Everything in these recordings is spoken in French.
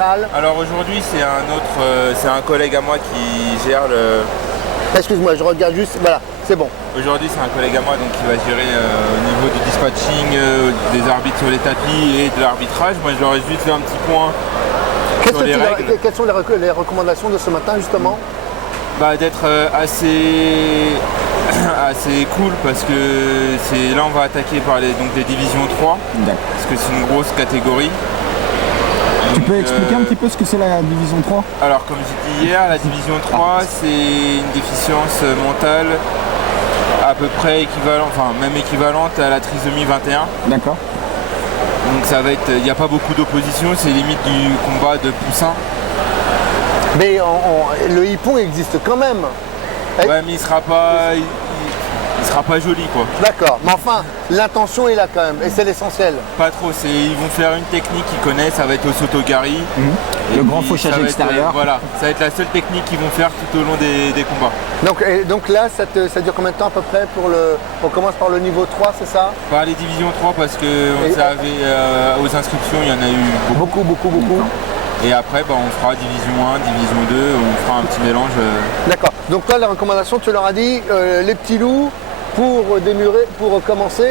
central? Alors aujourd'hui, c'est un collègue à moi qui gère le... Excuse-moi, je regarde juste, voilà, c'est bon. Aujourd'hui, c'est un collègue à moi donc, qui va gérer au niveau du dispatching, des arbitres sur les tapis et de l'arbitrage. Moi, je leur ai juste fait un petit point sur les règles. Quelles sont les recommandations de ce matin, justement? D'être assez cool parce que là, on va attaquer par des divisions 3, parce que c'est une grosse catégorie. Tu peux expliquer un petit peu ce que c'est la division 3? Alors comme j'ai dit hier, la division 3 c'est une déficience mentale à peu près équivalente à la trisomie 21. D'accord. Donc ça va être, il n'y a pas beaucoup d'opposition, c'est limite du combat de poussins. Mais le hippon existe quand même. Ouais, mais il sera pas joli quoi. D'accord, mais enfin, l'intention est là quand même, et c'est l'essentiel. Pas trop, ils vont faire une technique qu'ils connaissent, ça va être au sotogari. Le grand fauchage extérieur. Voilà, ça va être la seule technique qu'ils vont faire tout au long des combats. Donc là, ça dure combien de temps à peu près on commence par le niveau 3, c'est ça? Par les divisions 3 parce que aux inscriptions, il y en a eu beaucoup. Et après, on fera division 1, division 2, on fera un petit mélange. D'accord. Donc toi, les recommandations, tu leur as dit, les petits loups, pour commencer...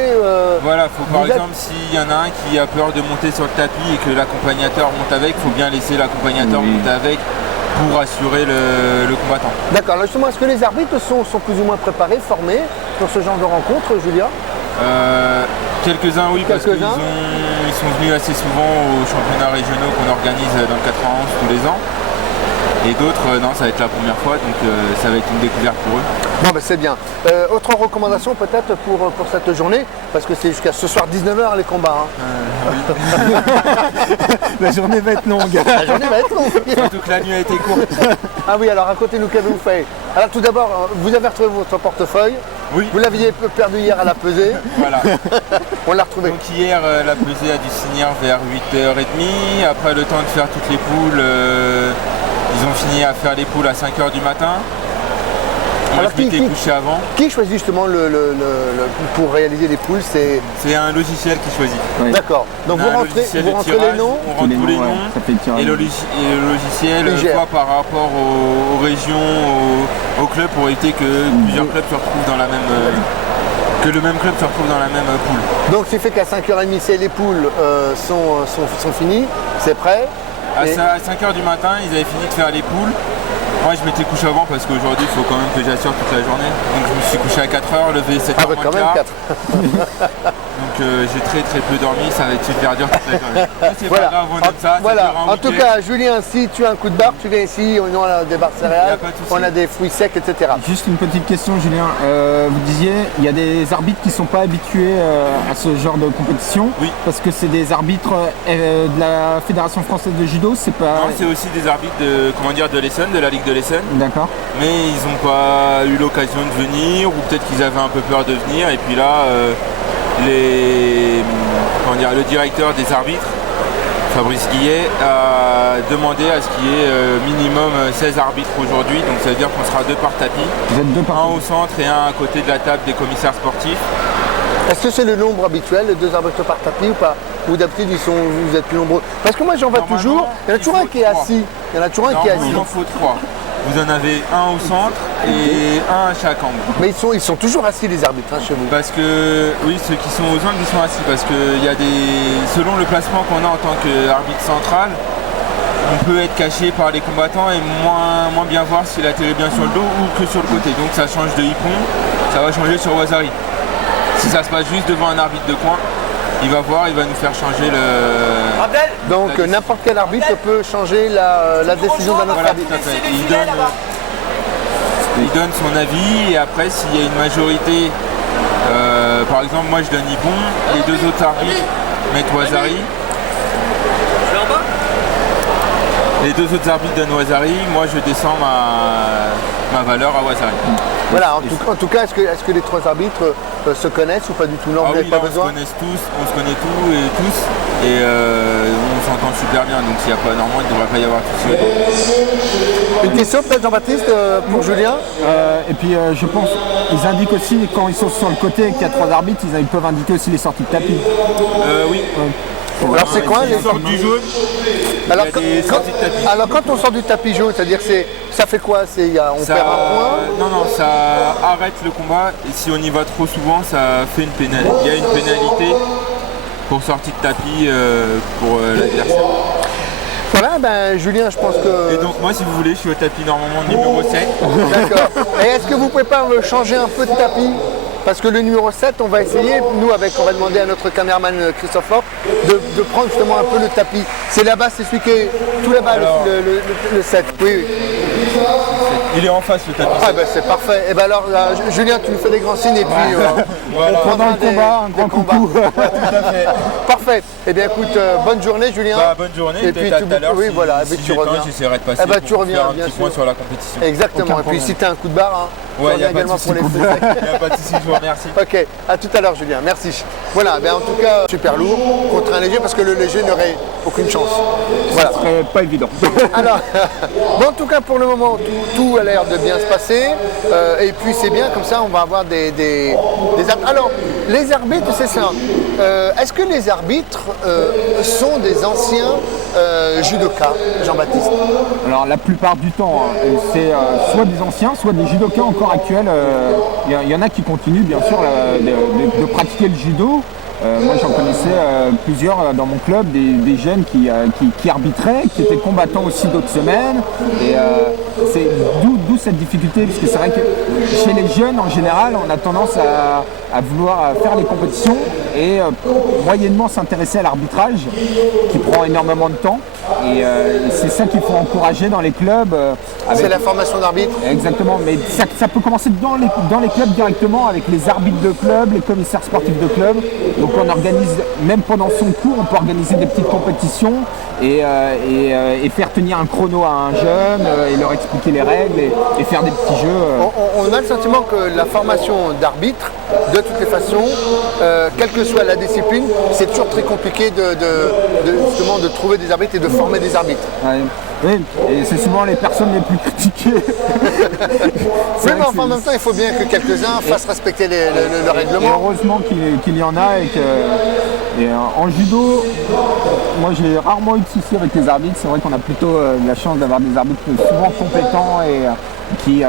Voilà, par exemple, s'il y en a un qui a peur de monter sur le tapis et que l'accompagnateur monte avec, il faut bien laisser l'accompagnateur monter avec pour assurer le combattant. D'accord. Alors justement, est-ce que les arbitres sont plus ou moins préparés, formés pour ce genre de rencontre, Julien? Quelques-uns oui, parce qu'ils sont venus assez souvent aux championnats régionaux qu'on organise dans le 91 tous les ans. Et d'autres, non, ça va être la première fois, donc ça va être une découverte pour eux. Bon, c'est bien. Autre recommandation peut-être pour cette journée, parce que c'est jusqu'à ce soir 19h les combats. Oui. La journée va être longue. La journée va être longue. Surtout que la nuit a été courte. Ah oui, alors racontez-nous qu'avez-vous fait. Alors tout d'abord, vous avez retrouvé votre portefeuille. Oui. Vous l'aviez perdu hier à la pesée. Voilà. On l'a retrouvé. Donc hier, la pesée a dû se finir vers 8h30. Après le temps de faire toutes les poules, ils ont fini à faire les poules à 5h du matin. Alors je m'étais couché avant. Qui choisit justement pour réaliser les poules? C'est un logiciel qui choisit. Oui. D'accord. Donc vous rentrez les noms. On rentre tous les noms. Et le logiciel, soit par rapport aux régions, aux clubs, pour éviter que plusieurs clubs se retrouvent dans la même... que le même club se retrouve dans la même poule. Donc ce qui fait qu'à 5h30, les poules sont finies, c'est prêt. À 5h du matin, ils avaient fini de faire les poules. Moi je m'étais couché avant parce qu'aujourd'hui il faut quand même que j'assure toute la journée. Donc je me suis couché à 4h, levé 7h. Ah bah quand même 4. Donc j'ai très peu dormi, ça va être super dur toute la journée. C'est pas grave, on aime ça. Voilà. En tout cas, Julien, si tu as un coup de barre, tu viens ici, on a des barres céréales, on a des fruits secs, etc. Juste une petite question, Julien. Vous disiez, il y a des arbitres qui ne sont pas habitués à ce genre de compétition. Oui. Parce que c'est des arbitres de la Fédération française de judo, c'est pas... Non, c'est aussi des arbitres de l'Essonne, de la Ligue de l'Essonne. D'accord. Mais ils n'ont pas eu l'occasion de venir, ou peut-être qu'ils avaient un peu peur de venir. Et puis là, le directeur des arbitres, Fabrice Guillet, a demandé à ce qu'il y ait minimum 16 arbitres aujourd'hui. Donc ça veut dire qu'on sera 2 par tapis. Vous êtes 2 par tapis. Un au centre et un à côté de la table des commissaires sportifs. Est-ce que c'est le nombre habituel, les 2 arbitres par tapis ou pas? Ou d'habitude vous êtes plus nombreux? Parce que moi j'en vois toujours, il y en a toujours un qui est assis. Il en faut 3. Vous en avez un au centre et un à chaque angle. Mais ils sont toujours assis les arbitres chez vous? Parce que oui, ceux qui sont aux angles ils sont assis parce que selon le placement qu'on a en tant qu'arbitre central, on peut être caché par les combattants et moins bien voir s'il atterrit bien sur le dos ou que sur le côté. Donc ça change de hippon, ça va changer sur Wazari. Si ça se passe juste devant un arbitre de coin, il va voir, il va nous faire changer le... Donc n'importe quel arbitre peut changer la décision d'un autre arbitre. Il donne son avis et après s'il y a une majorité, par exemple moi je donne hippon, les 2 autres arbitres mettent Wazari. Les 2 autres arbitres donnent Wazari, moi je descends ma valeur à Wazari. Voilà, en tout cas, est-ce que les 3 arbitres se connaissent ou pas du tout? Non, vous n'avez pas besoin? On se connaît tous et on s'entend super bien, donc s'il n'y a pas normalement, il ne devrait pas y avoir tout ça. Une question peut-être Jean-Baptiste pour Julien? Et puis je pense ils indiquent aussi quand ils sont sur le côté et qu'il y a 3 arbitres, ils peuvent indiquer aussi les sorties de tapis. Oui. Alors c'est quoi Ils sortent du jaune. Alors, Il y a des sorties de tapis. alors quand on sort du tapis jaune, c'est-à-dire ça fait quoi? On Ça- perd un point? Non, ça arrête le combat et si on y va trop souvent, ça fait une pénalité. Il y a une pénalité pour sortie de tapis pour l'adversaire. Voilà, Julien, je pense que... Et donc moi, si vous voulez, je suis au tapis normalement numéro 7. D'accord. Et est-ce que vous pouvez pas me changer un peu de tapis? Parce que le numéro 7, on va essayer, on va demander à notre caméraman Christophe Laure de prendre justement un peu le tapis. C'est là-bas, c'est celui qui est tout là-bas, le 7. Oui. Il est en face le tapis. Ah c'est parfait. Et alors, Julien, tu nous fais des grands signes et puis Voilà. on prendra Pendant le combat, un grand coucou. Tout à fait. Parfait. Eh bien écoute, bonne journée Julien. Bonne journée. Et puis Peut-être tout à l'heure. oui, si, voilà, si tu j'ai le temps, reviens. j'essaierai de passer. Tu pour reviens, faire un bien petit sûr. point sur la compétition. Exactement. Aucun Et puis problème. si tu as un coup de barre, tu Ouais, il n'y reviens a pas de également souci. pour les Il n'y a pas de souci, je vous remercie. Ok, à tout à l'heure Julien, merci. Voilà, en tout cas, super lourd contre un léger parce que le léger n'aurait aucune chance. Voilà. Ce serait pas évident. Alors, en tout cas pour le moment, tout a l'air de bien se passer. Et puis c'est bien, comme ça on va avoir des Alors, les arbitres, c'est ça. Est-ce que les arbitres sont des anciens judokas, Jean-Baptiste? Alors la plupart du temps, c'est soit des anciens, soit des judokas encore actuels. Il y en a qui continuent bien sûr de pratiquer le judo. Moi j'en connaissais plusieurs dans mon club, des jeunes qui arbitraient, qui étaient combattants aussi d'autres semaines. Et c'est d'où cette difficulté, parce que c'est vrai que chez les jeunes en général, on a tendance à vouloir faire les compétitions et moyennement s'intéresser à l'arbitrage, qui prend énormément de temps. Et c'est ça qu'il faut encourager dans les clubs. C'est la formation d'arbitre. Exactement, mais ça peut commencer dans les clubs directement avec les arbitres de club, les commissaires sportifs de club. Donc on organise, même pendant son cours, on peut organiser des petites compétitions et faire tenir un chrono à un jeune et leur expliquer les règles et faire des petits jeux. On a le sentiment que la formation d'arbitre, de toutes les façons, quelle que soit la discipline, c'est toujours très compliqué justement de trouver des arbitres et de former des arbitres. Ouais. Oui, et c'est souvent les personnes les plus critiquées. Oui, mais enfin, en même temps, il faut bien que quelques-uns fassent respecter le Et règlement. heureusement qu'il y en a en judo, moi j'ai rarement eu de soucis avec les arbitres. C'est vrai qu'on a plutôt la chance d'avoir des arbitres souvent compétents et puis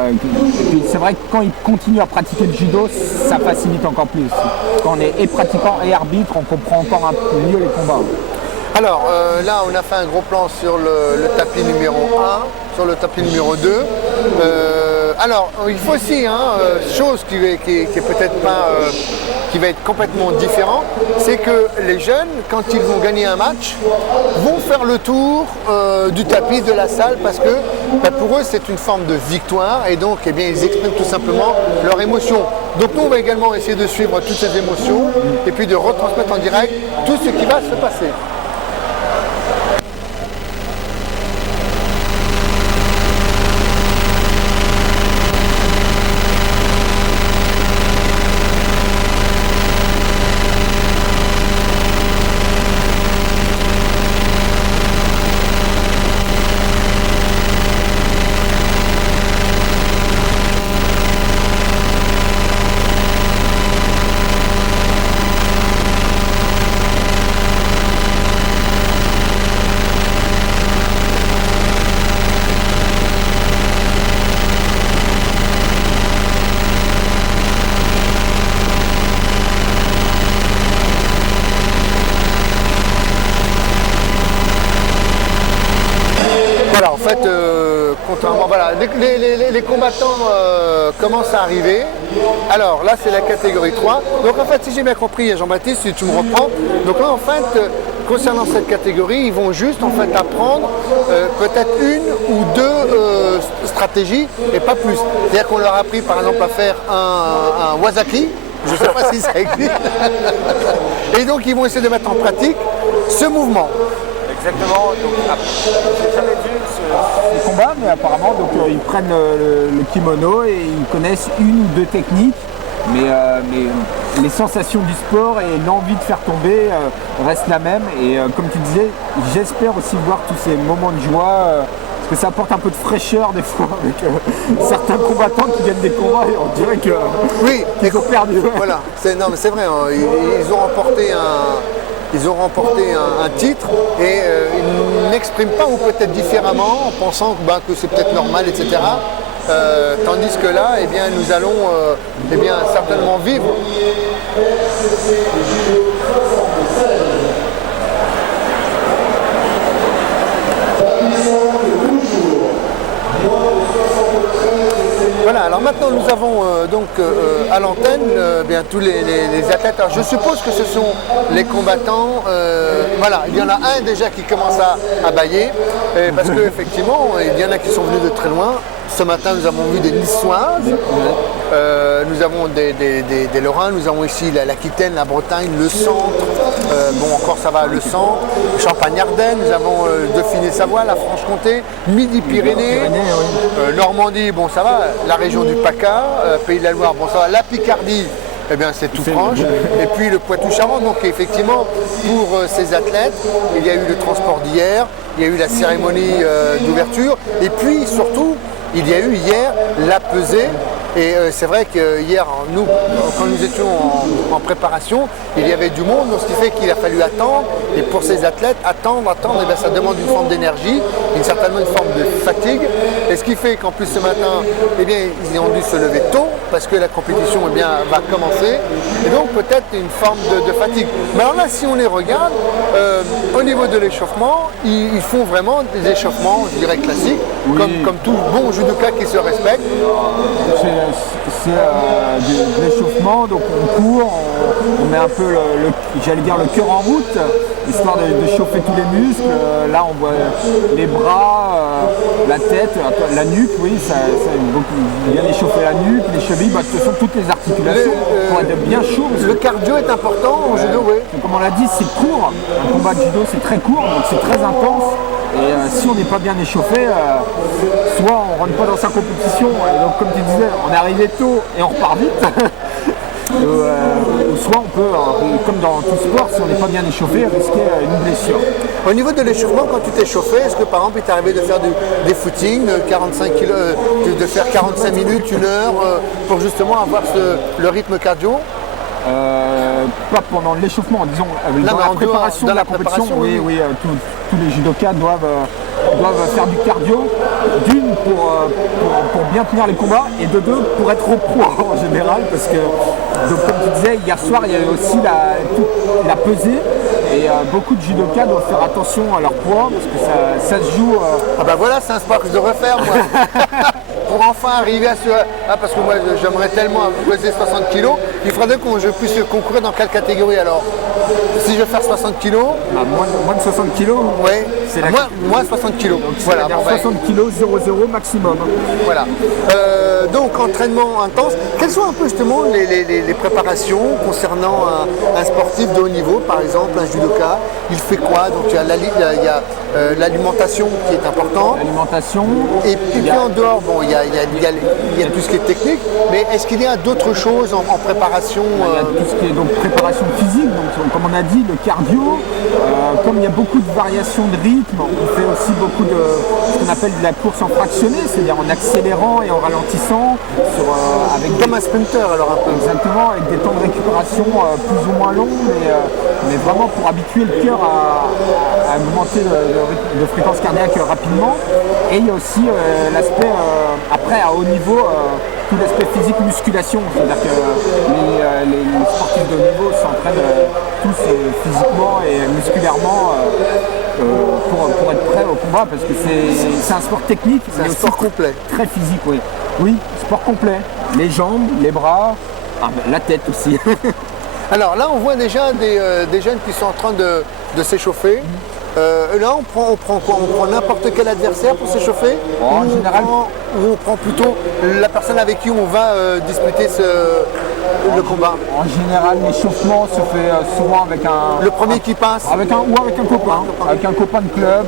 c'est vrai que quand ils continuent à pratiquer le judo, ça facilite encore plus. Quand on est et pratiquant et arbitre, on comprend encore un peu mieux les combats. Alors là, on a fait un gros plan sur le tapis numéro 1, sur le tapis numéro 2. Alors, il faut aussi, chose qui est peut-être pas, qui va être complètement différent, c'est que les jeunes, quand ils vont gagner un match, vont faire le tour du tapis de la salle parce que pour eux, c'est une forme de victoire et donc ils expriment tout simplement leur émotion. Donc nous, on va également essayer de suivre toutes ces émotions et puis de retransmettre en direct tout ce qui va se passer. Voilà, en fait, contrairement, voilà, les combattants commencent à arriver. Alors là, c'est la catégorie 3. Donc en fait, si j'ai bien compris, Jean-Baptiste, si tu me reprends, donc là, en fait, concernant cette catégorie, ils vont juste en fait apprendre peut-être une ou deux stratégies et pas plus. C'est-à-dire qu'on leur a appris par exemple à faire un wazaki. Je ne sais pas si ça existe. Et donc ils vont essayer de mettre en pratique ce mouvement. Exactement, donc j'ai jamais vu ce combat, mais apparemment donc, ils prennent le kimono et ils connaissent une ou deux techniques, mais les sensations du sport et l'envie de faire tomber restent la même. Et comme tu disais, j'espère aussi voir tous ces moments de joie, parce que ça apporte un peu de fraîcheur des fois avec certains combattants qui gagnent des combats et on dirait que oui, qu'ils ont perdu. Voilà, non mais c'est vrai, ils ont remporté ils ont remporté un titre et ils n'expriment pas ou peut-être différemment en pensant que c'est peut-être normal, etc. Tandis que là, eh bien, nous allons certainement vivre. Voilà, alors maintenant nous avons à l'antenne tous les athlètes. Alors, je suppose que ce sont les combattants. Voilà, il y en a un déjà qui commence à bâiller parce qu'effectivement, il y en a qui sont venus de très loin. Ce matin, nous avons vu des Niçoises, nous avons des Lorrains, nous avons ici l'Aquitaine, la Bretagne, le centre, encore ça va, le centre, Champagne-Ardenne, nous avons Dauphiné-Savoie, la Franche-Comté, Midi-Pyrénées, Normandie, bon ça va, la région du PACA, Pays de la Loire, bon ça va, la Picardie, eh bien c'est tout proche, et puis le Poitou-Charentes, donc effectivement pour ces athlètes, il y a eu le transport d'hier, il y a eu la cérémonie d'ouverture, et puis surtout, il y a eu hier la pesée, et c'est vrai que hier, nous, quand nous étions en préparation, il y avait du monde, donc ce qui fait qu'il a fallu attendre, et pour ces athlètes, attendre, et bien, ça demande une forme d'énergie, certainement une forme de fatigue, et ce qui fait qu'en plus ce matin, eh bien, ils ont dû se lever tôt, parce que la compétition eh bien, va commencer, et donc peut-être une forme de fatigue. Mais alors là, si on les regarde, au niveau de l'échauffement, ils font vraiment des échauffements, je dirais, classiques, comme tout bon judoka qui se respecte. C'est de l'échauffement, donc on court, on met un peu j'allais dire le cœur en route, histoire de chauffer tous les muscles. Là on voit les bras, la tête, la nuque, oui, ça bien échauffer la nuque, les chevilles, ce sont toutes les articulations pour être bien chaud. Le cardio est important en judo, oui. Comme on l'a dit, c'est court, un combat de judo c'est très court, donc c'est très intense. Et si on n'est pas bien échauffé, soit on ne rentre pas dans sa compétition, et donc comme tu disais, on est arrivé tôt et on repart vite. Soit on peut, comme dans tout sport, si on n'est pas bien échauffé, risquer une blessure. Au niveau de l'échauffement, quand tu t'es chauffé, est-ce que par exemple il t'est arrivé de faire des footings, de faire 45 minutes, 1 heure, pour justement avoir le rythme cardio? Pas pendant l'échauffement, disons, dans la préparation de la compétition. Oui, tous les judokas doivent faire du cardio, d'une pour bien tenir les combats, et de deux pour être au poids en général, parce que, donc, comme tu disais, hier soir il y avait aussi la pesée, et beaucoup de judokas doivent faire attention à leur poids, parce que ça se joue... Ah bah voilà, c'est un sport que je devrais faire moi. Pour enfin arriver à parce que moi j'aimerais tellement peser 60 kg, il faudrait que je puisse concourir dans quelle catégorie alors? Si je veux faire 60 kg, moins de 60 kg, oui, c'est moins 60 kg. Voilà, 60 kg 0,0 maximum. Voilà. Donc entraînement intense. Quelles sont un peu justement les préparations concernant un sportif de haut niveau, par exemple un judoka? Il fait quoi? Donc il y a l'alimentation qui est importante. L'alimentation. Et puis en dehors, bon, il y a tout ce qui est technique, mais est-ce qu'il y a d'autres choses en préparation? Il y a tout ce qui est donc préparation physique, donc comme on a dit, le cardio. Comme il y a beaucoup de variations de rythme, on fait aussi beaucoup de ce qu'on appelle de la course en fractionné, c'est-à-dire en accélérant et en ralentissant. Comme un sprinter alors un peu. Exactement, avec des temps de récupération plus ou moins longs, mais vraiment pour habituer le cœur à augmenter de fréquence cardiaque rapidement. Et il y a aussi l'aspect, après à haut niveau, tout l'aspect physique musculation, c'est-à-dire que les sportifs de haut niveau s'entraînent tous physiquement et musculairement pour être prêts au combat, parce que c'est un sport technique, c'est un sport complet. Très physique, oui. Oui, sport complet. Les jambes, les bras, la tête aussi. Alors là, on voit déjà des jeunes qui sont en train de s'échauffer. Là, on prend quoi? On prend n'importe quel adversaire pour s'échauffer? En général, on prend plutôt la personne avec qui on va disputer le combat? En général, l'échauffement se fait souvent avec le premier qui passe? Avec un copain. Avec un copain de club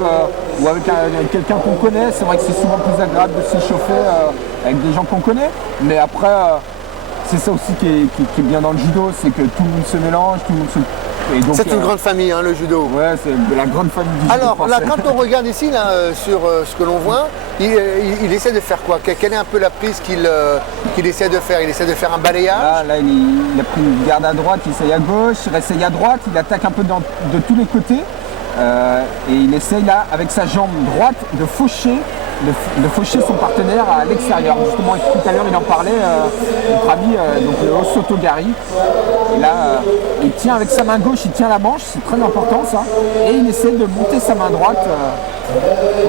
ou avec quelqu'un qu'on connaît. C'est vrai que c'est souvent plus agréable de s'échauffer avec des gens qu'on connaît. Mais après, c'est ça aussi qui est bien dans le judo, c'est que tout le monde se mélange, tout le monde Et donc, c'est une grande famille, hein, le judo. Ouais, c'est la grande famille du judo Alors là, français. quand on regarde ici là, sur ce que l'on voit, il essaie de faire quoi? Quelle est un peu la prise qu'il essaie de faire? Il essaie de faire un balayage? Là, il a pris une garde à droite, il essaye à gauche, il essaye à droite, il attaque un peu de tous les côtés. Et il essaye là, avec sa jambe droite, de faucher son partenaire à l'extérieur. Justement, tout à l'heure, il en parlait, notre ami, donc le Hosoto Gari. Et là, il tient avec sa main gauche, il tient la manche, c'est très important ça. Et il essaie de monter sa main droite.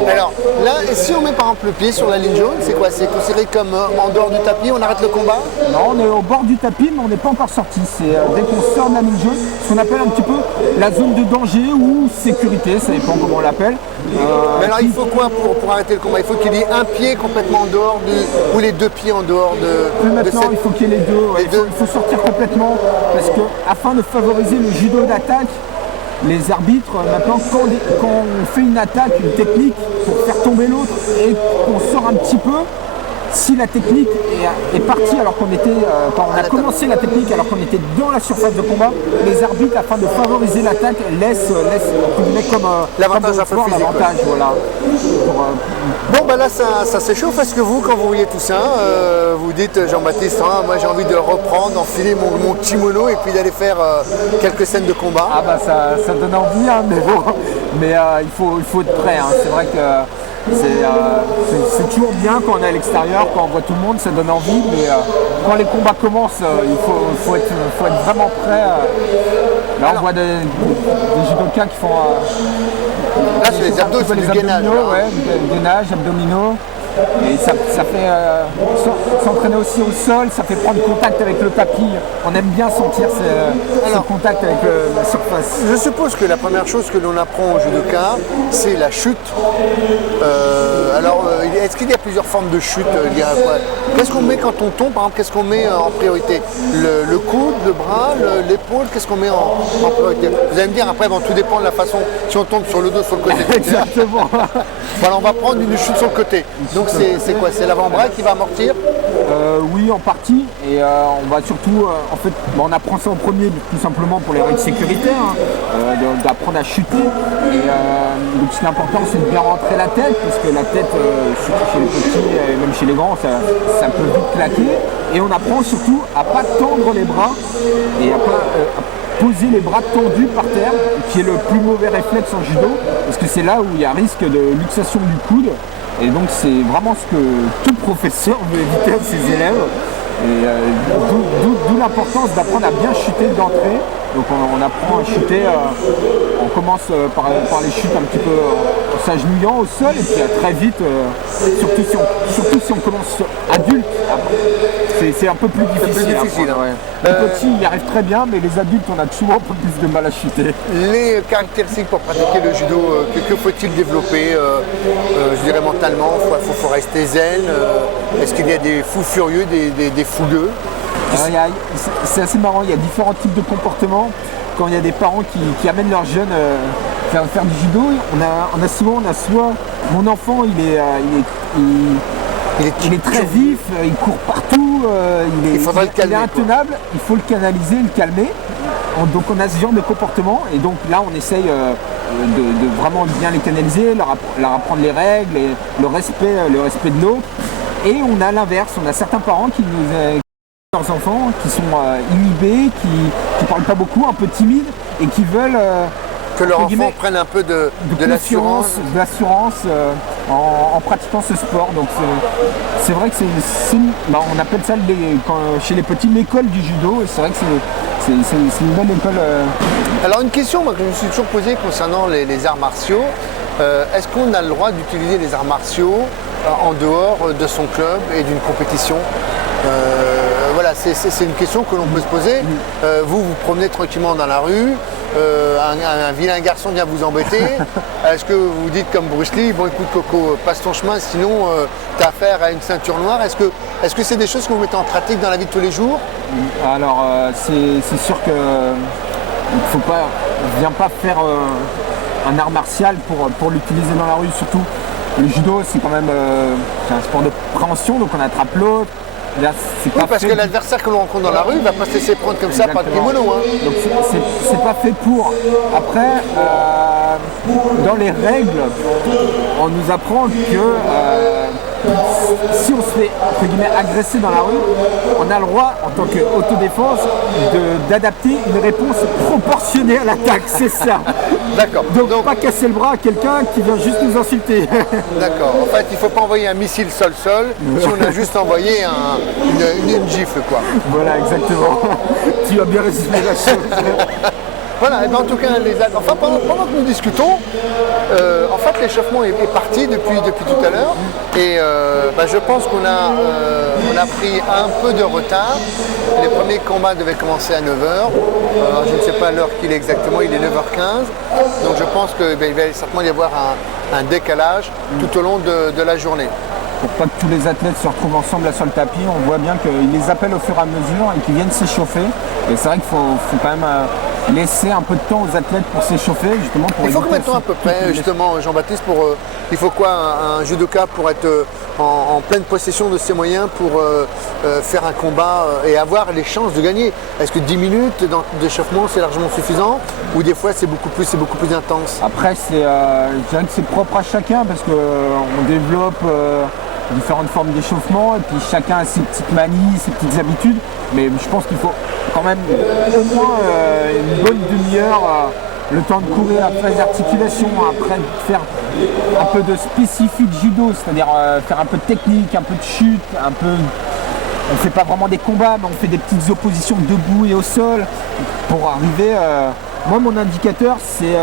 Alors là, si on met par exemple le pied sur la ligne jaune, c'est quoi? C'est considéré comme en dehors du tapis, on arrête le combat? Non, on est au bord du tapis, mais on n'est pas encore sorti. C'est dès qu'on sort de la ligne jaune, ce qu'on appelle un petit peu la zone de danger ou sécurité, ça dépend comment on l'appelle. Mais alors il faut quoi pour arrêter le combat? Il faut qu'il y ait un pied complètement en dehors ou les deux pieds en dehors de Maintenant, cette... il faut qu'il y ait les deux. Ouais. Il faut sortir complètement parce que afin de favoriser le judo d'attaque, les arbitres, maintenant, quand on fait une attaque, une technique pour faire tomber l'autre et qu'on sort un petit peu, si la technique est partie alors qu'on était, quand on a commencé la technique alors qu'on était dans la surface de combat, les arbitres, afin de favoriser l'attaque, laissent comme L'avantage un peu sport, physique, l'avantage, voilà. Bon bah là ça s'échauffe. Est-ce que vous, quand vous voyez tout ça, vous dites Jean-Baptiste, moi j'ai envie de reprendre, d'enfiler mon kimono et puis d'aller faire quelques scènes de combat? Ah bah ça donne envie, hein, mais bon, mais il faut être prêt, hein. C'est vrai que c'est toujours bien quand on est à l'extérieur, quand on voit tout le monde, ça donne envie, mais quand les combats commencent, il faut être vraiment prêt. Là, on voit des judokas qui font... Là c'est les abdos, c'est du gainage. Abdominaux, ouais, du gainage, abdominaux. Et ça fait s'entraîner aussi au sol, ça fait prendre contact avec le tapis. On aime bien sentir ce contact avec la surface. Je suppose que la première chose que l'on apprend au judoka, c'est la chute. Est-ce qu'il y a plusieurs formes de chute? Qu'est-ce qu'on met quand on tombe? Par exemple, qu'est-ce qu'on met en priorité? Le coude, le bras, l'épaule, qu'est-ce qu'on met en priorité? Vous allez me dire, après, tout dépend de la façon, si on tombe sur le dos, sur le côté. Exactement. Voilà, on va prendre une chute sur le côté. Donc c'est quoi? C'est l'avant-bras qui va amortir? Oui, en partie. Et on va surtout, on apprend ça en premier, tout simplement pour les règles sécuritaires, hein, d'apprendre à chuter. Et donc ce qui est important, c'est de bien rentrer la tête, parce que la tête, surtout chez les petits et même chez les grands, ça peut vite claquer. Et on apprend surtout à pas tendre les bras et à poser les bras tendus par terre, qui est le plus mauvais réflexe en judo, parce que c'est là où il y a risque de luxation du coude. Et donc c'est vraiment ce que tout professeur veut éviter à ses élèves. Et d'où l'importance d'apprendre à bien chuter d'entrée. Donc on apprend à chuter, on commence par les chutes un petit peu en s'agenouillant au sol et puis très vite, surtout si on commence adulte, c'est un peu plus difficile. Les petits y arrivent très bien, mais les adultes on a souvent un peu plus de mal à chuter. Les caractéristiques pour pratiquer le judo, que faut-il développer je dirais mentalement? Faut rester zen. Est-ce qu'il y a des fous furieux, des fougueux? C'est assez marrant, il y a différents types de comportements. Quand il y a des parents qui amènent leurs jeunes faire du judo, on a soit mon enfant il est très vif, il court partout, il est intenable, il faut le canaliser, le calmer. Donc on a ce genre de comportement et donc là on essaye de vraiment bien les canaliser, leur apprendre les règles, et le respect de l'autre. Et on a l'inverse, on a certains parents qui leurs enfants qui sont inhibés, qui parlent pas beaucoup, un peu timides et qui veulent que leur enfant prenne un peu de l'assurance en pratiquant ce sport. Donc c'est vrai que on appelle ça chez les petits l'école du judo, et c'est vrai que c'est une belle école. Alors une question que je me suis toujours posée concernant les arts martiaux, est-ce qu'on a le droit d'utiliser les arts martiaux en dehors de son club et d'une compétition? Voilà, c'est une question que l'on peut se poser. Vous promenez tranquillement dans la rue, un vilain garçon vient vous embêter. Est-ce que vous dites comme Bruce Lee, bon écoute Coco, passe ton chemin, sinon tu as affaire à une ceinture noire? Est-ce que c'est des choses que vous mettez en pratique dans la vie de tous les jours? Alors c'est sûr que on ne vient pas faire un art martial pour l'utiliser dans la rue, surtout. Le judo, c'est quand même c'est un sport de préhension, donc on attrape l'autre, Là, c'est Oui, pas parce fait que l'adversaire que l'on rencontre dans la rue, il va pas se laisser prendre comme ça par le kimono. Hein. Donc c'est pas fait pour. Après, dans les règles, on nous apprend que si on se fait entre guillemets agresser dans la rue, on a le droit, en tant qu'autodéfense, d'adapter une réponse proportionnée à l'attaque. C'est ça. D'accord. Donc pas casser le bras à quelqu'un qui vient juste nous insulter. D'accord. En fait, il ne faut pas envoyer un missile sol-sol si on a juste envoyé une gifle, quoi. Voilà, exactement. Tu as bien résumé la chose. Voilà, et ben en tout cas, pendant que nous discutons, en fait, l'échauffement est parti depuis tout à l'heure. Et je pense qu'on a pris un peu de retard. Les premiers combats devaient commencer à 9h. Je ne sais pas l'heure qu'il est exactement, il est 9h15. Donc je pense qu'il va certainement y avoir un décalage tout au long de la journée. Pour pas que tous les athlètes se retrouvent ensemble là sur le tapis, on voit bien qu'ils les appellent au fur et à mesure et qu'ils viennent s'échauffer. Et c'est vrai qu'il faut quand même laisser un peu de temps aux athlètes pour s'échauffer, justement pour il faut combien de temps à peu près, justement, Jean-Baptiste, il faut quoi un judoka pour être en pleine possession de ses moyens pour faire un combat et avoir les chances de gagner? Est-ce que 10 minutes d'échauffement c'est largement suffisant ou des fois c'est beaucoup plus intense? Après, je dirais que c'est propre à chacun parce qu'on développe différentes formes d'échauffement et puis chacun a ses petites manies, ses petites habitudes, mais je pense qu'il faut quand même au moins une bonne demi-heure, le temps de courir, après les articulations, après faire un peu de spécifique judo, c'est-à-dire faire un peu de technique, un peu de chute, on ne fait pas vraiment des combats, mais on fait des petites oppositions debout et au sol pour arriver. Moi, mon indicateur, c'est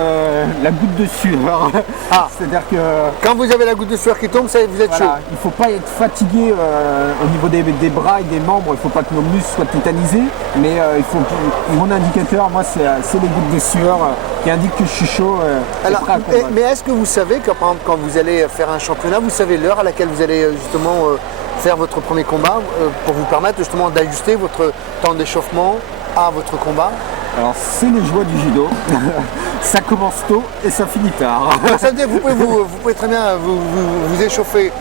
la goutte de sueur. C'est-à-dire que quand vous avez la goutte de sueur qui tombe, ça, vous êtes chaud. Il ne faut pas être fatigué au niveau des bras et des membres. Il ne faut pas que nos muscles soient tétanisés. Mais mon indicateur, moi, c'est les gouttes de sueur qui indiquent que je suis chaud. Alors, mais est-ce que vous savez que, par exemple, quand vous allez faire un championnat, vous savez l'heure à laquelle vous allez justement faire votre premier combat pour vous permettre justement d'ajuster votre temps d'échauffement à votre combat? Alors c'est les joies du judo, ça commence tôt et ça finit tard. Ça veut dire que vous pouvez très bien vous échauffer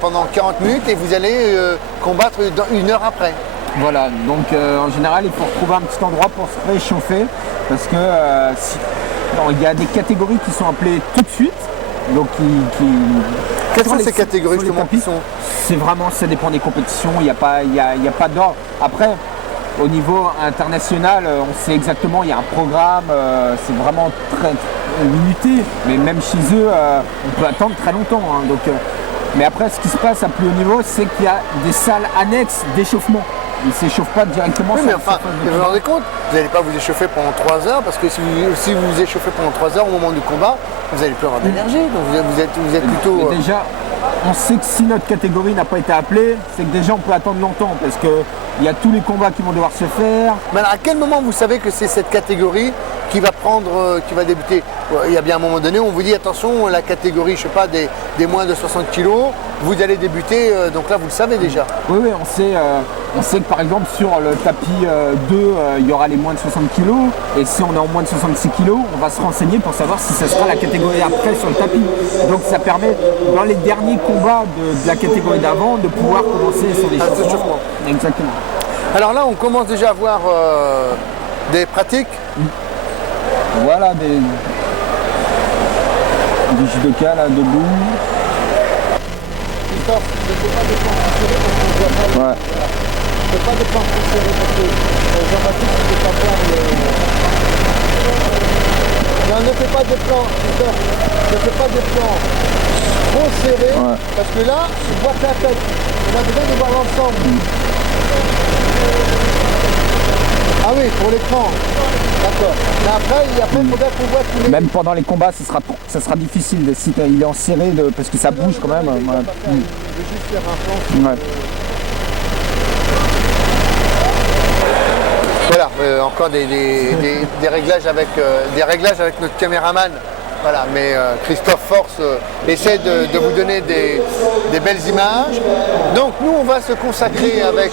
pendant 40 minutes et vous allez combattre dans 1 heure après. Voilà, donc en général il faut retrouver un petit endroit pour se réchauffer parce que il y a des catégories qui sont appelées tout de suite. Donc quelles sont ces catégories justement qui sont? C'est vraiment, ça dépend des compétitions, il n'y a pas d'ordre. Après, au niveau international, on sait exactement, il y a un programme, c'est vraiment très limité, mais même chez eux, on peut attendre très longtemps. Hein, mais après, ce qui se passe à plus haut niveau, c'est qu'il y a des salles annexes d'échauffement. Ils ne s'échauffent pas directement. Oui, mais enfin, vous vous rendez compte, vous n'allez pas vous échauffer pendant 3 heures, parce que si vous vous échauffez pendant 3 heures au moment du combat, vous n'allez plus avoir d'énergie, donc vous êtes plutôt... Mais déjà, on sait que si notre catégorie n'a pas été appelée, c'est que déjà on peut attendre longtemps, parce qu'il y a tous les combats qui vont devoir se faire. Mais alors, à quel moment vous savez que c'est cette catégorie qui va débuter? Il y a bien un moment donné où on vous dit attention, la catégorie, je sais pas, des moins de 60 kg, vous allez débuter, donc là vous le savez déjà. Oui, on sait que par exemple sur le tapis 2, il y aura les moins de 60 kg, et si on est en moins de 66 kg, on va se renseigner pour savoir si ça sera la catégorie après sur le tapis. Donc ça permet, dans les derniers combats de la catégorie d'avant, de pouvoir commencer son échauffement. Exactement. Alors là, on commence déjà à voir des pratiques. Voilà, des judokas là, debout. Ouais. Je ne peux pas dépenser serré parce que Jean-Baptiste ne peut pas voir le... Non, ne fais pas de plan, ne fais pas de plan trop serré, parce que là, tu vois ta tête. On a besoin de voir l'ensemble. Ah oui, pour l'écran. D'accord. Mais après, il faudra qu'on voit tous les... Même pendant les combats, ça sera difficile si il est en serré parce que ça bouge quand même. Je vais juste faire un plan. Voilà, encore des réglages avec notre caméraman Voilà, mais Christophe Force essaie de vous donner des belles images. Donc nous, on va se consacrer avec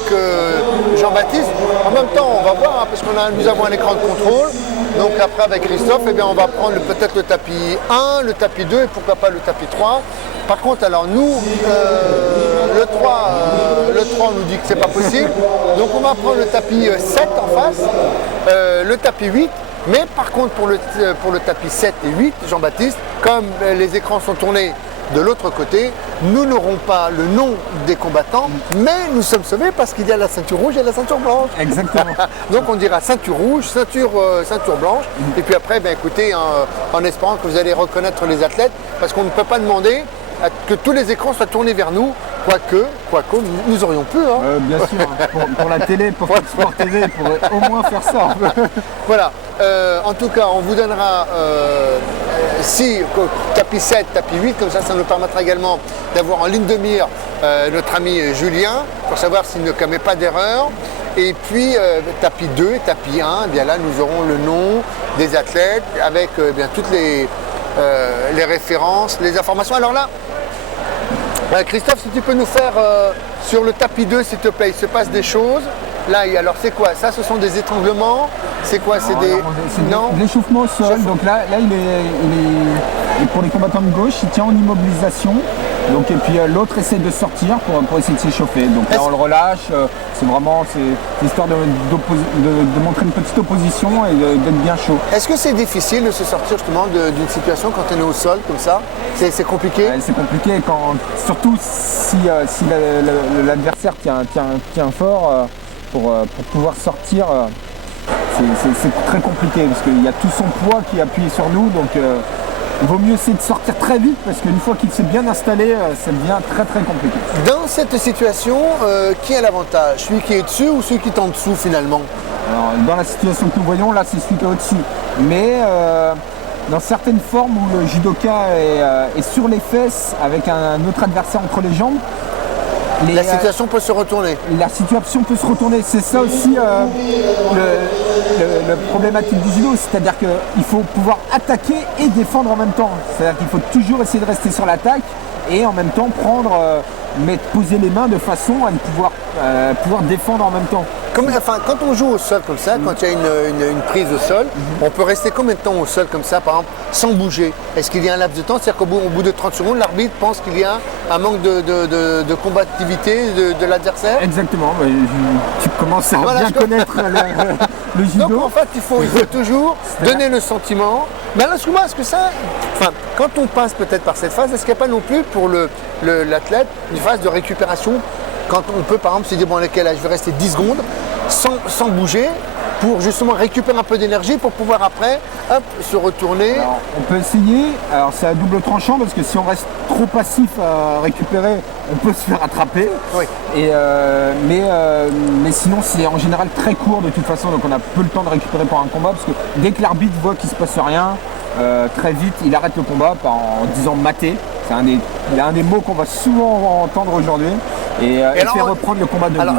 Jean-Baptiste. En même temps, on va voir, hein, parce que nous avons un écran de contrôle. Donc après, avec Christophe, eh bien, on va prendre peut-être le tapis 1, le tapis 2 et pourquoi pas le tapis 3. Par contre, alors nous, le 3, on nous dit que c'est pas possible. Donc on va prendre le tapis 7 en face, le tapis 8. Mais par contre, pour le tapis 7 et 8, Jean-Baptiste, comme les écrans sont tournés de l'autre côté, nous n'aurons pas le nom des combattants, mais nous sommes sauvés parce qu'il y a la ceinture rouge et la ceinture blanche. Exactement. Donc on dira ceinture rouge, ceinture blanche, et puis après, ben, écoutez, en espérant que vous allez reconnaître les athlètes, parce qu'on ne peut pas demander que tous les écrans soient tournés vers nous, quoique nous aurions pu. Hein. Bien sûr, pour la télé, pour Sport TV, il pourrait au moins faire ça. Voilà, en tout cas, on vous donnera tapis 7, tapis 8, comme ça nous permettra également d'avoir en ligne de mire notre ami Julien, pour savoir s'il ne commet pas d'erreur. Et puis tapis 2 et tapis 1, bien là nous aurons le nom des athlètes avec bien toutes les références, les informations. Alors là, Christophe, si tu peux nous faire sur le tapis 2, s'il te plaît, il se passe des choses. Là, alors c'est quoi? Ça, ce sont des étranglements? C'est quoi? C'est des... Non, de l'échauffement au sol. Donc là il est pour les combattants de gauche, il tient en immobilisation. Donc, et puis l'autre essaie de sortir pour essayer de s'échauffer. Donc là on le relâche, c'est histoire de montrer une petite opposition et d'être bien chaud. Est-ce que c'est difficile de se sortir justement d'une situation quand on est au sol comme ça? C'est compliqué? C'est compliqué, surtout si l'adversaire tient fort pour pouvoir sortir. C'est très compliqué parce qu'il y a tout son poids qui est appuyé sur nous. Donc il vaut mieux essayer de sortir très vite parce qu'une fois qu'il s'est bien installé, ça devient très très compliqué. Dans cette situation, qui a l'avantage? Celui qui est dessus ou celui qui est en dessous finalement? Alors, dans la situation que nous voyons, là c'est celui qui est au-dessus. Mais dans certaines formes où le judoka est sur les fesses avec un autre adversaire entre les jambes, la situation peut se retourner. La situation peut se retourner. C'est ça aussi le problématique du judo. C'est-à-dire qu'il faut pouvoir attaquer et défendre en même temps. C'est-à-dire qu'il faut toujours essayer de rester sur l'attaque et en même temps poser les mains de façon à pouvoir défendre en même temps. Quand on joue au sol comme ça, quand il y a une prise au sol, on peut rester combien de temps au sol comme ça, par exemple, sans bouger? Est-ce qu'il y a un laps de temps? C'est-à-dire qu'au bout de 30 secondes, l'arbitre pense qu'il y a un manque de combativité de l'adversaire? Exactement, tu commences à bien connaître le judo. Donc en fait, il faut toujours donner le sentiment. Mais alors, excuse-moi, est-ce que quand on passe peut-être par cette phase, est-ce qu'il n'y a pas non plus pour l'athlète une phase de récupération? Quand on peut par exemple se dire, bon, je vais rester 10 secondes sans bouger pour justement récupérer un peu d'énergie pour pouvoir après se retourner. Alors, on peut essayer, alors c'est à double tranchant parce que si on reste trop passif à récupérer, on peut se faire attraper. Oui. Mais sinon c'est en général très court de toute façon, donc on a peu le temps de récupérer pour un combat parce que dès que l'arbitre voit qu'il ne se passe rien, très vite il arrête le combat en disant mater. C'est un des mots qu'on va souvent entendre aujourd'hui et faire reprendre le combat de alors,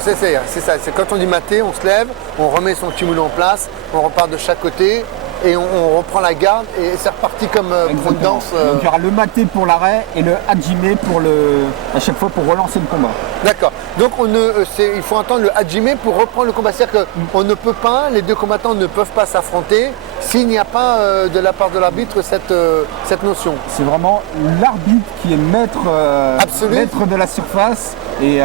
c'est ça, c'est quand on dit mater, on se lève, on remet son kimono en place, on repart de chaque côté et on reprend la garde et c'est reparti comme pour une danse. Donc il y aura le maté pour l'arrêt et le hajime à chaque fois pour relancer le combat. D'accord. Donc il faut entendre le hajime pour reprendre le combat. C'est-à-dire qu'on ne peut pas, les deux combattants ne peuvent pas s'affronter s'il n'y a pas de la part de l'arbitre cette notion. C'est vraiment l'arbitre qui est maître de la surface et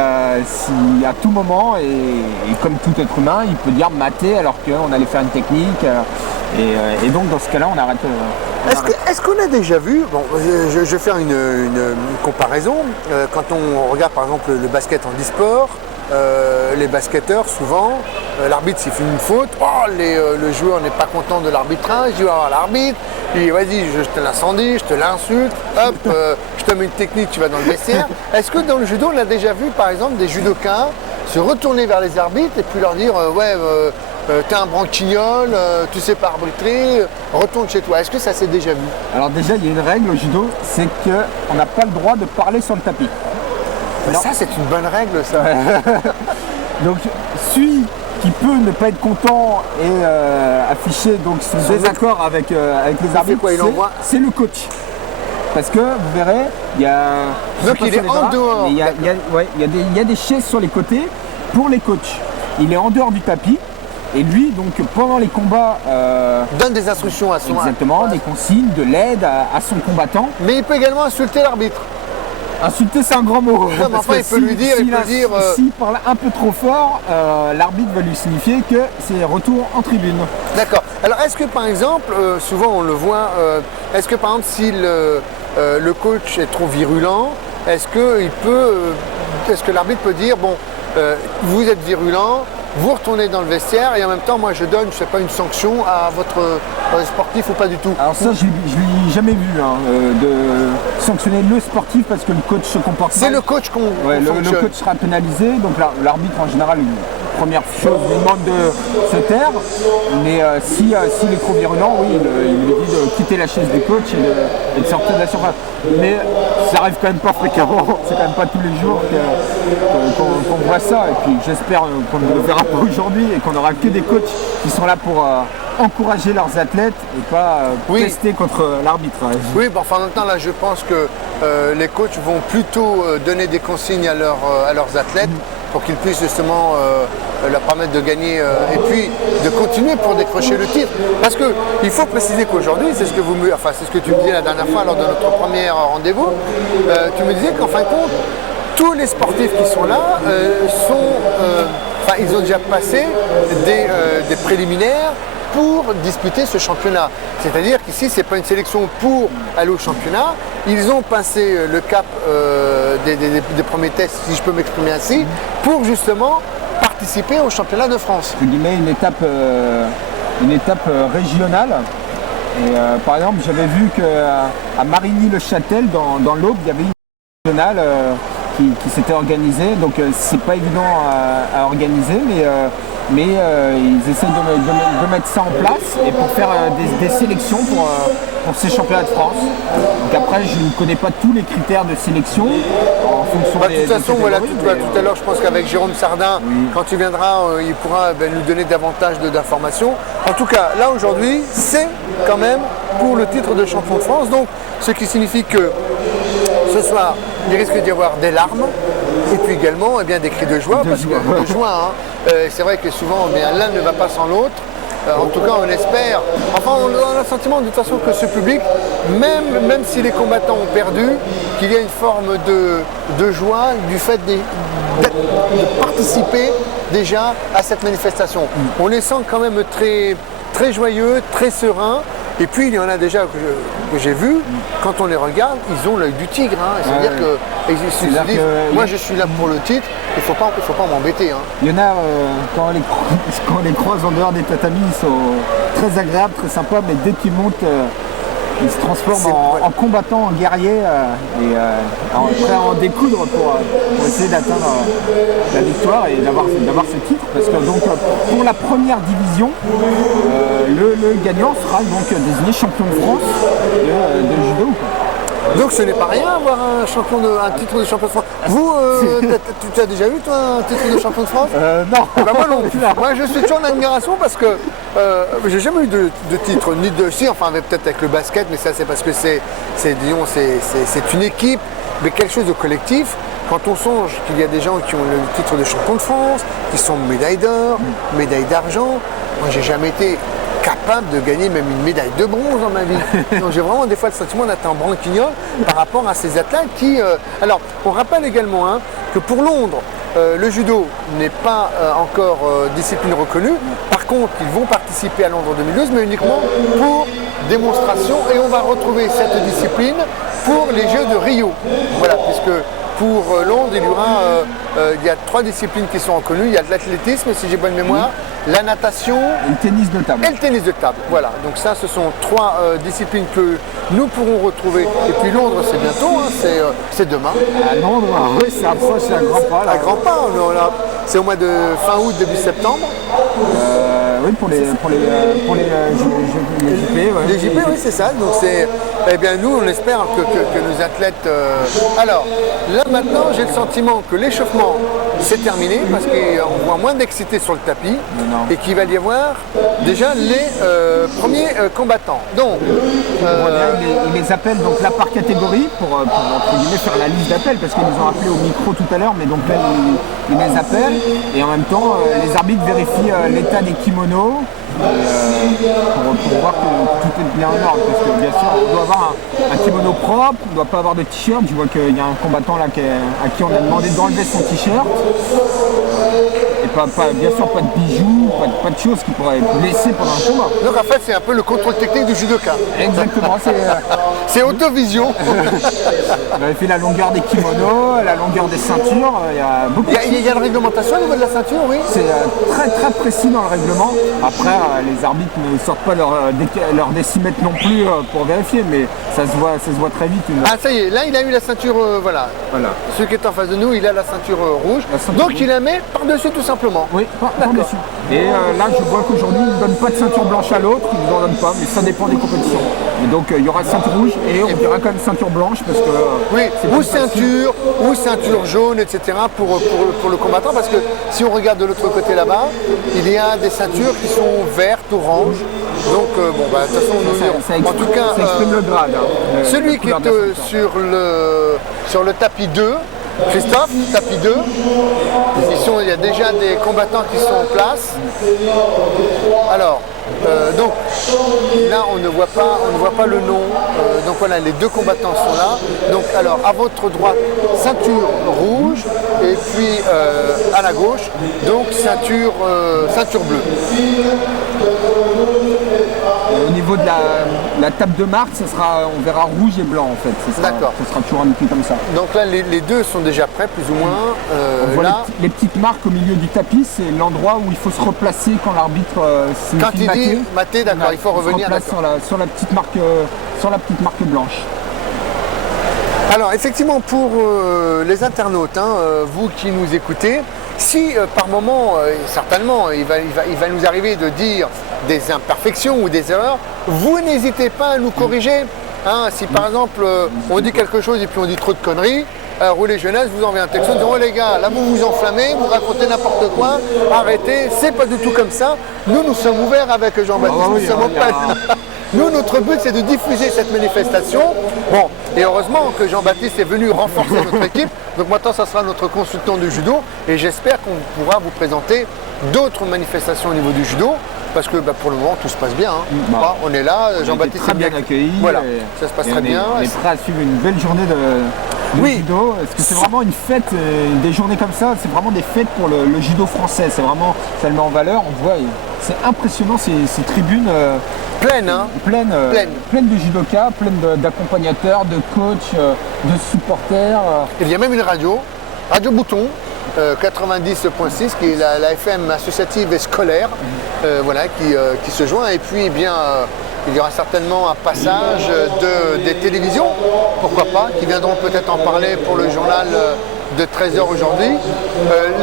si à tout moment, et comme tout être humain, il peut dire mater alors qu'on allait faire une technique. Et donc dans ce cas-là, on arrête. Est-ce qu'on a déjà vu, bon, je vais faire une comparaison, quand on regarde par exemple le basket en e-sport, les basketteurs souvent, l'arbitre s'il fait une faute, le joueur n'est pas content de l'arbitrage, il va voir l'arbitre, il dit vas-y je te l'incendie, je te l'insulte, hop, je te mets une technique, tu vas dans le vestiaire. Est-ce que dans le judo on a déjà vu par exemple des judokas se retourner vers les arbitres et puis leur dire t'es un branquignol, tu sais pas arbitrer, retourne chez toi. Est-ce que ça s'est déjà vu? Alors déjà, il y a une règle au judo, c'est qu'on n'a pas le droit de parler sur le tapis. Ça, c'est une bonne règle, ça. Donc, suis qui peut ne pas être content et afficher donc son désaccord avec les arbitres, quoi, il envoie c'est le coach. Parce que vous verrez, il y a. Donc il est en dehors. Il y a des chaises sur les côtés pour les coachs. Il est en dehors du tapis. Et lui, donc pendant les combats, donne des instructions à son exactement, des consignes, de l'aide à son combattant. Mais il peut également insulter l'arbitre. Insulter, c'est un grand mot. Non, mais enfin, il peut lui dire, s'il parle un peu trop fort, l'arbitre va lui signifier que c'est retour en tribune. D'accord. Alors, est-ce que par exemple, souvent on le voit, est-ce que par exemple, si le coach est trop virulent, est-ce que l'arbitre peut dire, bon, vous êtes virulent, vous retournez dans le vestiaire et en même temps, moi je donne, je sais pas, une sanction à votre sportif ou pas du tout? Alors ça, je l'ai jamais vu, de sanctionner le sportif parce que le coach se comporte mal. C'est le coach qu'on le coach sera pénalisé, donc l'arbitre en général, première chose, lui demande de se taire, mais s'il est trop virulent, oui, il lui dit de quitter la chaise du coach et de sortir de la surface. Mais ça arrive quand même pas fréquemment, c'est quand même pas tous les jours qu'on voit ça, et puis j'espère qu'on ne le verra pas aujourd'hui et qu'on aura que des coachs qui sont là pour encourager leurs athlètes et pas protester contre l'arbitre. Oui, bon, enfin en même temps là je pense que les coachs vont plutôt donner des consignes à leurs athlètes pour qu'ils puissent justement leur permettre de gagner et puis de continuer pour décrocher le titre. Parce qu'il faut préciser qu'aujourd'hui, c'est ce que tu me disais la dernière fois lors de notre premier rendez-vous, tu me disais qu'en fin de compte, tous les sportifs qui sont là ils ont déjà passé des préliminaires pour disputer ce championnat. C'est-à-dire qu'ici, ce n'est pas une sélection pour aller au championnat. Ils ont passé le cap des premiers tests, si je peux m'exprimer ainsi, pour justement participer au championnat de France. Je guillemets une étape régionale. Et, par exemple, j'avais vu qu'à Marigny-le-Châtel, dans l'Aube, il y avait une régionale qui s'était organisée. Donc c'est pas évident à organiser, mais ils essaient de mettre ça en place et pour faire des sélections pour ces championnats de France. Donc après, je ne connais pas tous les critères de sélection en fonction de toute façon, voilà, tout à l'heure, je pense qu'avec Jérôme Sardin, quand il viendra, il pourra nous donner davantage d'informations. En tout cas, là aujourd'hui, c'est quand même pour le titre de champion de France. Donc, ce qui signifie que ce soir, il risque d'y avoir des larmes et puis également des cris de joie. C'est vrai que souvent l'un ne va pas sans l'autre. En tout cas, on espère. Enfin, on a le sentiment de toute façon que ce public, même si les combattants ont perdu, qu'il y a une forme de joie du fait de participer déjà à cette manifestation. On les sent quand même très, très joyeux, très sereins. Et puis il y en a déjà que j'ai vu, quand on les regarde, ils ont l'œil du tigre. C'est-à-dire qu'ils se disent, moi je suis là pour le titre, il ne faut pas m'embêter. Il y en a, quand on les croise en dehors des tatamis, ils sont très agréables, très sympas, mais dès qu'ils montent, ils se transforment en combattants, en guerriers, et prêts à en découdre pour essayer d'atteindre la victoire et d'avoir ce titre. Parce que donc pour la première division, le gagnant sera donc désigné champion de France de judo. Donc ce n'est pas rien avoir un titre de champion de France. Vous, tu as déjà eu toi un titre de champion de France? Non. Moi non plus. Moi je suis toujours en admiration parce que j'ai jamais eu de titre, ni de. Si, enfin peut-être avec le basket, mais ça c'est parce que c'est une équipe, mais quelque chose de collectif. Quand on songe qu'il y a des gens qui ont le titre de champion de France, qui sont médailles d'or, médailles d'argent, moi j'ai jamais été capable de gagner même une médaille de bronze dans ma vie. Donc j'ai vraiment des fois le sentiment d'être un branquignol par rapport à ces athlètes qui... Alors, on rappelle également que pour Londres, le judo n'est pas encore discipline reconnue. Par contre, ils vont participer à Londres 2012, mais uniquement pour démonstration. Et on va retrouver cette discipline pour les Jeux de Rio. Voilà, puisque pour Londres, il y a 3 disciplines qui sont reconnues. Il y a de l'athlétisme, si j'ai bonne mémoire, la natation et le tennis de table. Et le tennis de table. Voilà, donc ça, ce sont 3 disciplines que nous pourrons retrouver. Et puis Londres, c'est bientôt, c'est demain. À Londres, oui, c'est un grand pas. À grands pas, c'est au mois de fin août, début septembre. Oui, pour les JP. Les JP, oui, c'est ça. Donc nous, on espère que nos athlètes... Alors, là maintenant, j'ai le sentiment que l'échauffement c'est terminé parce qu'on voit moins d'excités sur le tapis Non. et qu'il va y avoir déjà les premiers combattants. Donc, On voit bien, ils les appellent donc là par catégorie pour entre guillemets faire la liste d'appels parce qu'ils nous ont appelé au micro tout à l'heure, mais donc là ils les appellent et en même temps les arbitres vérifient l'état des kimonos pour voir que tout est bien en ordre parce que bien sûr on doit avoir un kimono propre, on ne doit pas avoir de t-shirt. Je vois qu'il y a un combattant là à qui on a demandé d'enlever son t-shirt. Et bien sûr pas de bijoux, pas de choses qui pourraient blesser pendant un combat. donc en fait, c'est un peu le contrôle technique du judoka. Exactement, C'est autovision. on avait fait la longueur des kimonos, la longueur des ceintures, il y a beaucoup de Il y a une réglementation au niveau de la ceinture, oui. C'est très très précis dans le règlement. Après, les arbitres ne sortent pas leur décimètre non plus pour vérifier, mais ça se voit très vite. Ah ça y est, là il a eu la ceinture, voilà. Voilà. Celui qui est en face de nous, il a la ceinture rouge. La ceinture Donc rouge. il la met par-dessus tout simplement. Oui, par-dessus. Et là, je vois qu'aujourd'hui, ils ne donnent pas de ceinture blanche à l'autre, ils ne nous en donnent pas, mais ça dépend des compétitions. Et donc, il y aura ceinture rouge et on dira quand même ceinture blanche parce que. Oui, c'est ou plus facile. ceinture jaune, etc. pour le combattant. Parce que si on regarde de l'autre côté là-bas, il y a des ceintures qui sont vertes, orange. Donc de toute façon, nous, en tout cas, ça exprime le grade. celui qui est sur le tapis 2, Christophe, tapis 2, il y a déjà des combattants qui sont en place. Alors, donc là on ne voit pas le nom. Donc voilà, les deux combattants sont là. Donc alors à votre droite, ceinture rouge, et puis à la gauche, donc ceinture bleue. Au niveau de la table de marque, on verra rouge et blanc en fait. D'accord. Ce sera toujours indiqué comme ça. Donc là les deux sont déjà prêts plus ou moins. On voit Là, les petites marques au milieu du tapis, c'est l'endroit où il faut se replacer quand l'arbitre quand il dit maté, d'accord, il faut revenir. Se replace sur la petite marque blanche. Alors effectivement pour les internautes, vous qui nous écoutez, si par moment, certainement, il va nous arriver de dire des imperfections ou des erreurs, vous n'hésitez pas à nous corriger. Si par exemple on dit quelque chose et puis on dit trop de conneries, Roulez Jeunesse vous envoie un texte en disant oh les gars, là vous vous enflammez, vous racontez n'importe quoi, arrêtez, c'est pas du tout comme ça. Nous sommes ouverts avec Jean-Baptiste, Nous, notre but, c'est de diffuser cette manifestation. Bon, et heureusement que Jean-Baptiste est venu renforcer notre équipe. Donc maintenant, ça sera notre consultant du judo. Et j'espère qu'on pourra vous présenter d'autres manifestations au niveau du judo. Parce que pour le moment, tout se passe bien. On est là, Jean-Baptiste est bien accueilli. Voilà, ça se passe très bien. On est prêt à suivre une belle journée de judo. Parce que c'est vraiment une fête, des journées comme ça, c'est vraiment des fêtes pour le judo français. C'est vraiment, ça le met en valeur. On voit, c'est impressionnant ces tribunes. Pleines de judokas, pleines d'accompagnateurs, de coachs, de supporters. Il y a même une Radio Bouton, 90.6, qui est la FM associative et scolaire, qui se joint. Et puis, il y aura certainement un passage des télévisions, pourquoi pas, qui viendront peut-être en parler pour le journal de 13h aujourd'hui.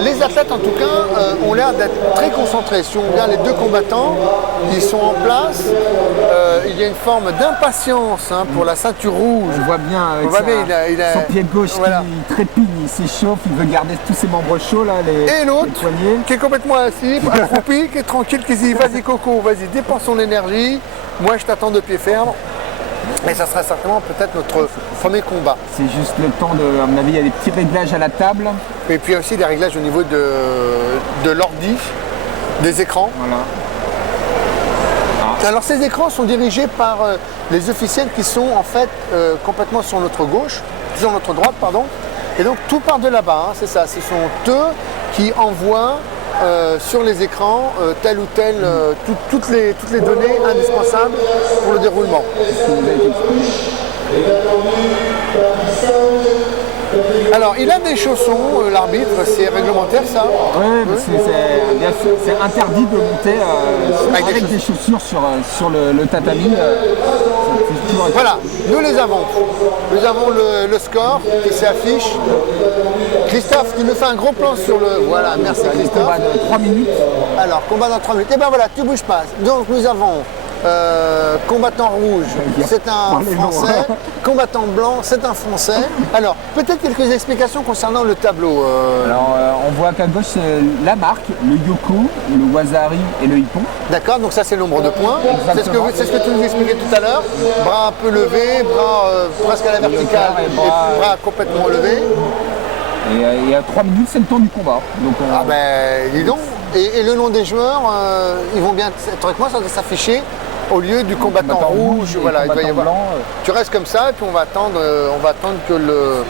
Les athlètes en tout cas ont l'air d'être très concentrés. Si on regarde les deux combattants, ils sont en place. Il y a une forme d'impatience pour la ceinture rouge. On voit bien avec son pied gauche qui trépigne, il s'échauffe, il veut garder tous ses membres chauds là. Et l'autre qui est complètement assis, accroupi, qui est tranquille, qui dit vas-y Coco, vas-y, dépense son énergie. Moi je t'attends de pied ferme. Mais ça sera certainement peut-être notre premier combat. C'est juste le temps à mon avis, il y a des petits réglages à la table. Et puis aussi des réglages au niveau de l'ordi, des écrans. Voilà. Alors ces écrans sont dirigés par les officiels qui sont en fait complètement sur notre gauche, sur notre droite, pardon. Et donc tout part de là-bas, c'est ça. Ce sont eux qui envoient sur les écrans tel ou tel, toutes les données indispensables pour le déroulement. Alors il a des chaussons, l'arbitre, c'est réglementaire ça? Oui, c'est interdit de monter avec des chaussures sur le tatami. Voilà, nous les avons. Nous avons le score qui s'affiche. Christophe, tu nous fais un gros plan sur le... Voilà, merci Christophe. Combat de 3 minutes. Alors, combat dans 3 minutes. Et ben voilà, tu bouges pas. Donc nous avons Combattant rouge, c'est un Français. Combattant blanc, c'est un Français. Alors, peut-être quelques explications concernant le tableau. Alors, on voit qu'à gauche, c'est la marque, le Yoko, le Wasari et le Ippon. D'accord, donc ça c'est le nombre de points. C'est ce, Exactement. c'est ce que tu nous expliquais tout à l'heure. Bras un peu levés, bras presque à la verticale et et bras- bras complètement levés. Et à 3 minutes, c'est le temps du combat. Donc, Ah ben, dis donc. Et le nom des joueurs, ils vont bien, théoriquement, ça doit s'afficher au lieu du combattant rouge. et Voilà, il doit y combattant avoir. blanc, Tu restes comme ça et puis on va attendre que le.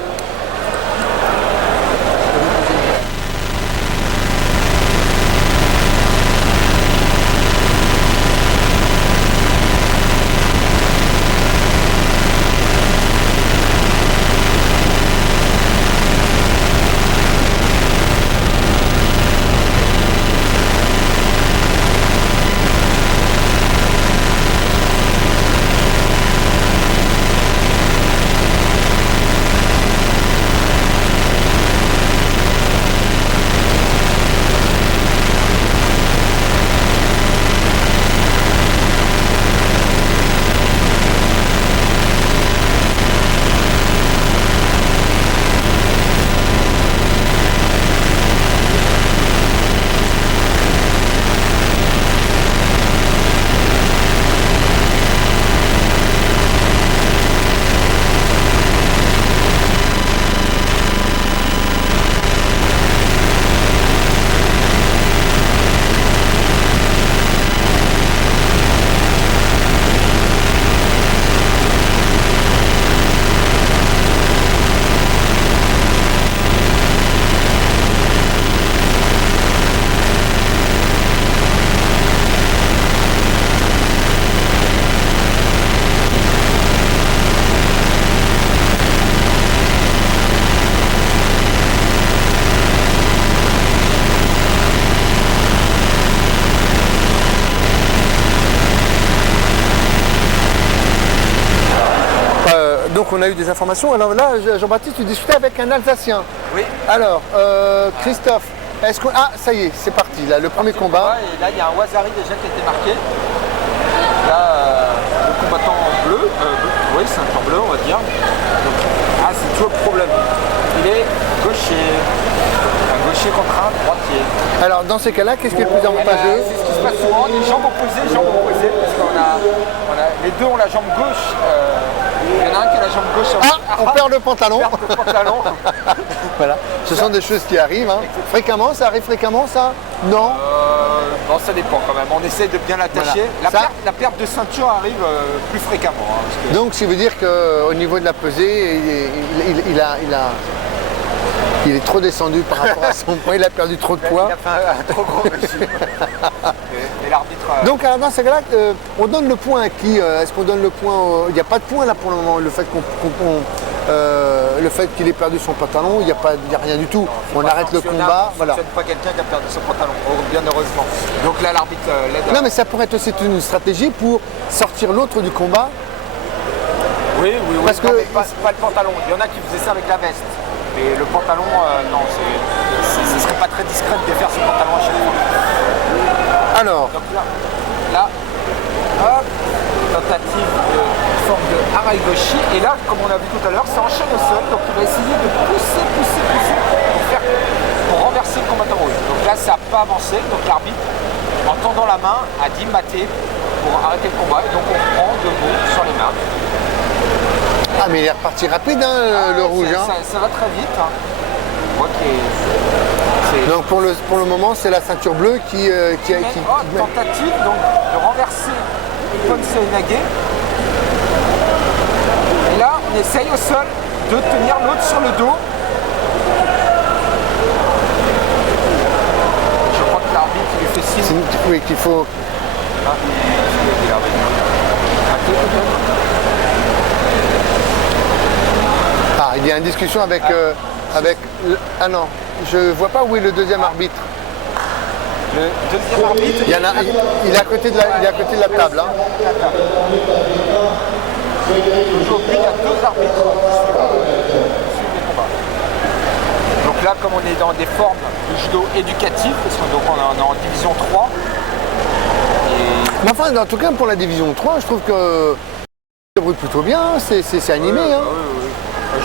Donc on a eu des informations. Alors là, Jean-Baptiste, tu discutais avec un Alsacien. Oui. Alors, Christophe, est-ce qu'on... Ah, ça y est, c'est parti, là, le premier combat. Et là, il y a un Wasari déjà qui a été marqué. Là, le combattant en bleu, oui, c'est un bleu, on va dire. Donc, c'est toujours le problème. Il est gaucher. Un gaucher contre un droitier. Alors, dans ces cas-là, qu'est-ce qui est le plus avantageux? C'est ce qui se passe souvent, des jambes opposées, parce qu'on les deux ont la jambe gauche. Il y en a un qui a la jambe gauche sur Ah, on perd le pantalon. perd le pantalon. Voilà, ce sont des choses qui arrivent. Hein. Fréquemment, ça arrive fréquemment, ça? Non. Bon, ça dépend quand même. On essaie de bien l'attacher. Voilà. La perte de ceinture arrive plus fréquemment. Hein, parce que... Donc, ça veut dire qu'au niveau de la pesée, il est trop descendu par rapport à son poids, il a perdu trop de poids. Il a fait un trop gros régime. et l'arbitre... Donc alors, dans ces cas-là, on donne le point à qui? Est-ce qu'on donne le point Il n'y a pas de point là pour le moment. Le fait qu'il ait perdu son pantalon, il n'y a rien du tout. On arrête le combat. Voilà. C'est pas quelqu'un qui a perdu son pantalon, bien heureusement. Donc là, l'arbitre l'aide. Non, mais ça pourrait être aussi une stratégie pour sortir l'autre du combat. Oui. Parce que- Non, mais pas le pantalon. Il y en a qui faisaient ça avec la veste. Mais le pantalon, non, ce serait pas très discret de défaire son pantalon à chaque fois. Alors, Donc là, hop, tentative de forme de Haraigoshi. Et là, comme on a vu tout à l'heure, ça enchaîne au sol. Donc il va essayer de pousser pour renverser le combattant rouge. Donc là, ça n'a pas avancé. Donc l'arbitre, en tendant la main, a dit mater pour arrêter le combat. Et donc on prend debout sur les mains. ah mais il est reparti rapide hein, le rouge. Hein. Ça va très vite. Hein. Moi c'est... Donc pour le moment, c'est la ceinture bleue qui tentative donc de renverser Ponce Nage. Et là, on essaye au sol de tenir l'autre sur le dos. Je crois que l'arbitre il lui fait signe. Oui, qu'il faut. Ah, il est l'arbitre. Ah, il y a une discussion avec. Ah non, je vois pas où est le deuxième arbitre. Le deuxième arbitre, Il est à côté de la table. Hein. aujourd'hui, il y a deux arbitres qui suivent les combats. Donc là, comme on est dans des formes de judo éducatif, parce que donc on est en division 3, et Mais enfin, en tout cas, pour la division 3, je trouve que ça débrouille plutôt bien, c'est animé. Hein. Oui.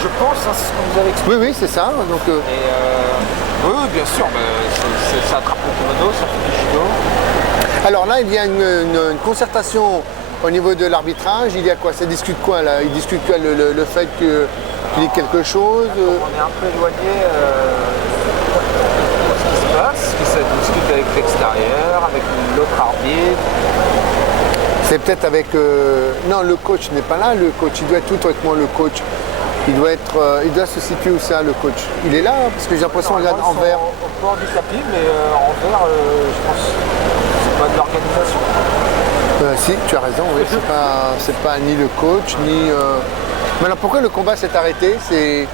Je pense, hein, c'est ce qu'on nous avait expliqué. Oui, c'est ça. Donc, Oui, bien sûr, ça attrape le kimono, ça fait du judo. alors là, il y a une concertation au niveau de l'arbitrage. Il y a quoi? Ça discute quoi là? Il discute quoi? Le fait qu'il y ait quelque chose On est un peu éloigné de ce qui se passe, que ça discute avec l'extérieur, avec l'autre arbitre. C'est peut-être avec... Non, le coach n'est pas là, le coach. Il doit être tout autrement le coach. Il doit se situer où ça, le coach? Il est là, parce que j'ai l'impression qu'il regarde en vert. Au bord du tapis, mais en vert, je pense c'est pas de l'organisation. Si, tu as raison, oui. C'est pas ni le coach, ni... Mais alors pourquoi le combat s'est arrêté? C'est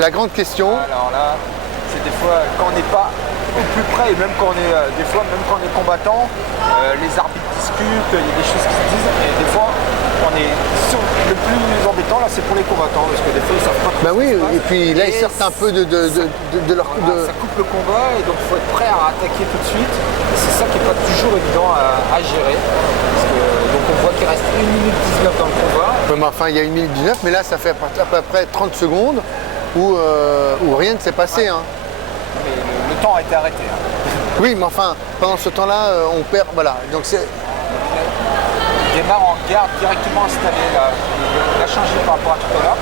la grande question. Alors là, c'est des fois, quand on n'est pas au plus près, et même quand on est, des fois, même quand on est combattant, les arbitres discutent, il y a des choses qui se disent, et des fois, le plus embêtant là, c'est pour les combattants, parce que des fois, ils savent pas. Bah oui, et puis là, ils sortent un peu de leur... Voilà, ça coupe le combat, et donc il faut être prêt à attaquer tout de suite. Et c'est ça qui n'est pas toujours évident à gérer. Parce que, donc on voit qu'il reste 1 minute 19 dans le combat. Ouais, mais enfin, il y a 1 minute 19, mais là, ça fait à peu près 30 secondes où rien ne s'est passé. Hein. Mais le temps a été arrêté. Hein. Oui, mais enfin, pendant ce temps-là, on perd... Voilà, donc c'est... Il démarre en garde directement installé. Là. Il a changé par rapport à tout à l'heure.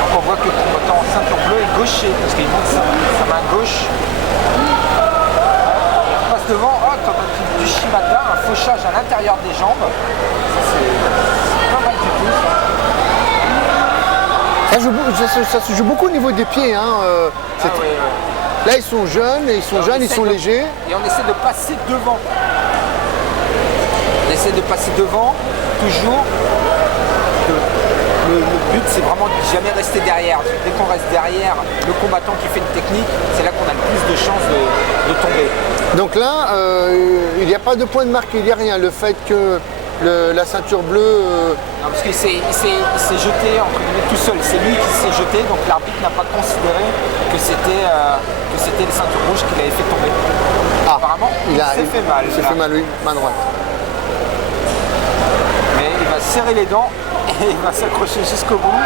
Donc on voit que le combattant en ceinture bleue est gaucher, parce qu'il monte sa main gauche. Il repasse devant, tentative du shimata, un fauchage à l'intérieur des jambes. Ça c'est pas mal du tout. Ça se joue beaucoup au niveau des pieds. Hein. Là, ils sont jeunes, ils sont légers. Et on essaie de passer devant. On essaie de passer devant, toujours. Le but, c'est vraiment de jamais rester derrière. Dès qu'on reste derrière le combattant qui fait une technique, c'est là qu'on a le plus de chances de tomber. Donc là, il n'y a pas de point de marque, il n'y a rien. Le fait que la ceinture bleue... Non, parce qu'il s'est jeté, entre guillemets, tout seul. C'est lui qui s'est jeté, donc l'arbitre n'a pas considéré que c'était les ceintures rouges qu'il avait fait tomber. Apparemment, il s'est fait mal. Il s'est fait mal, oui, main droite. Mais il va serrer les dents et il va s'accrocher jusqu'au bout.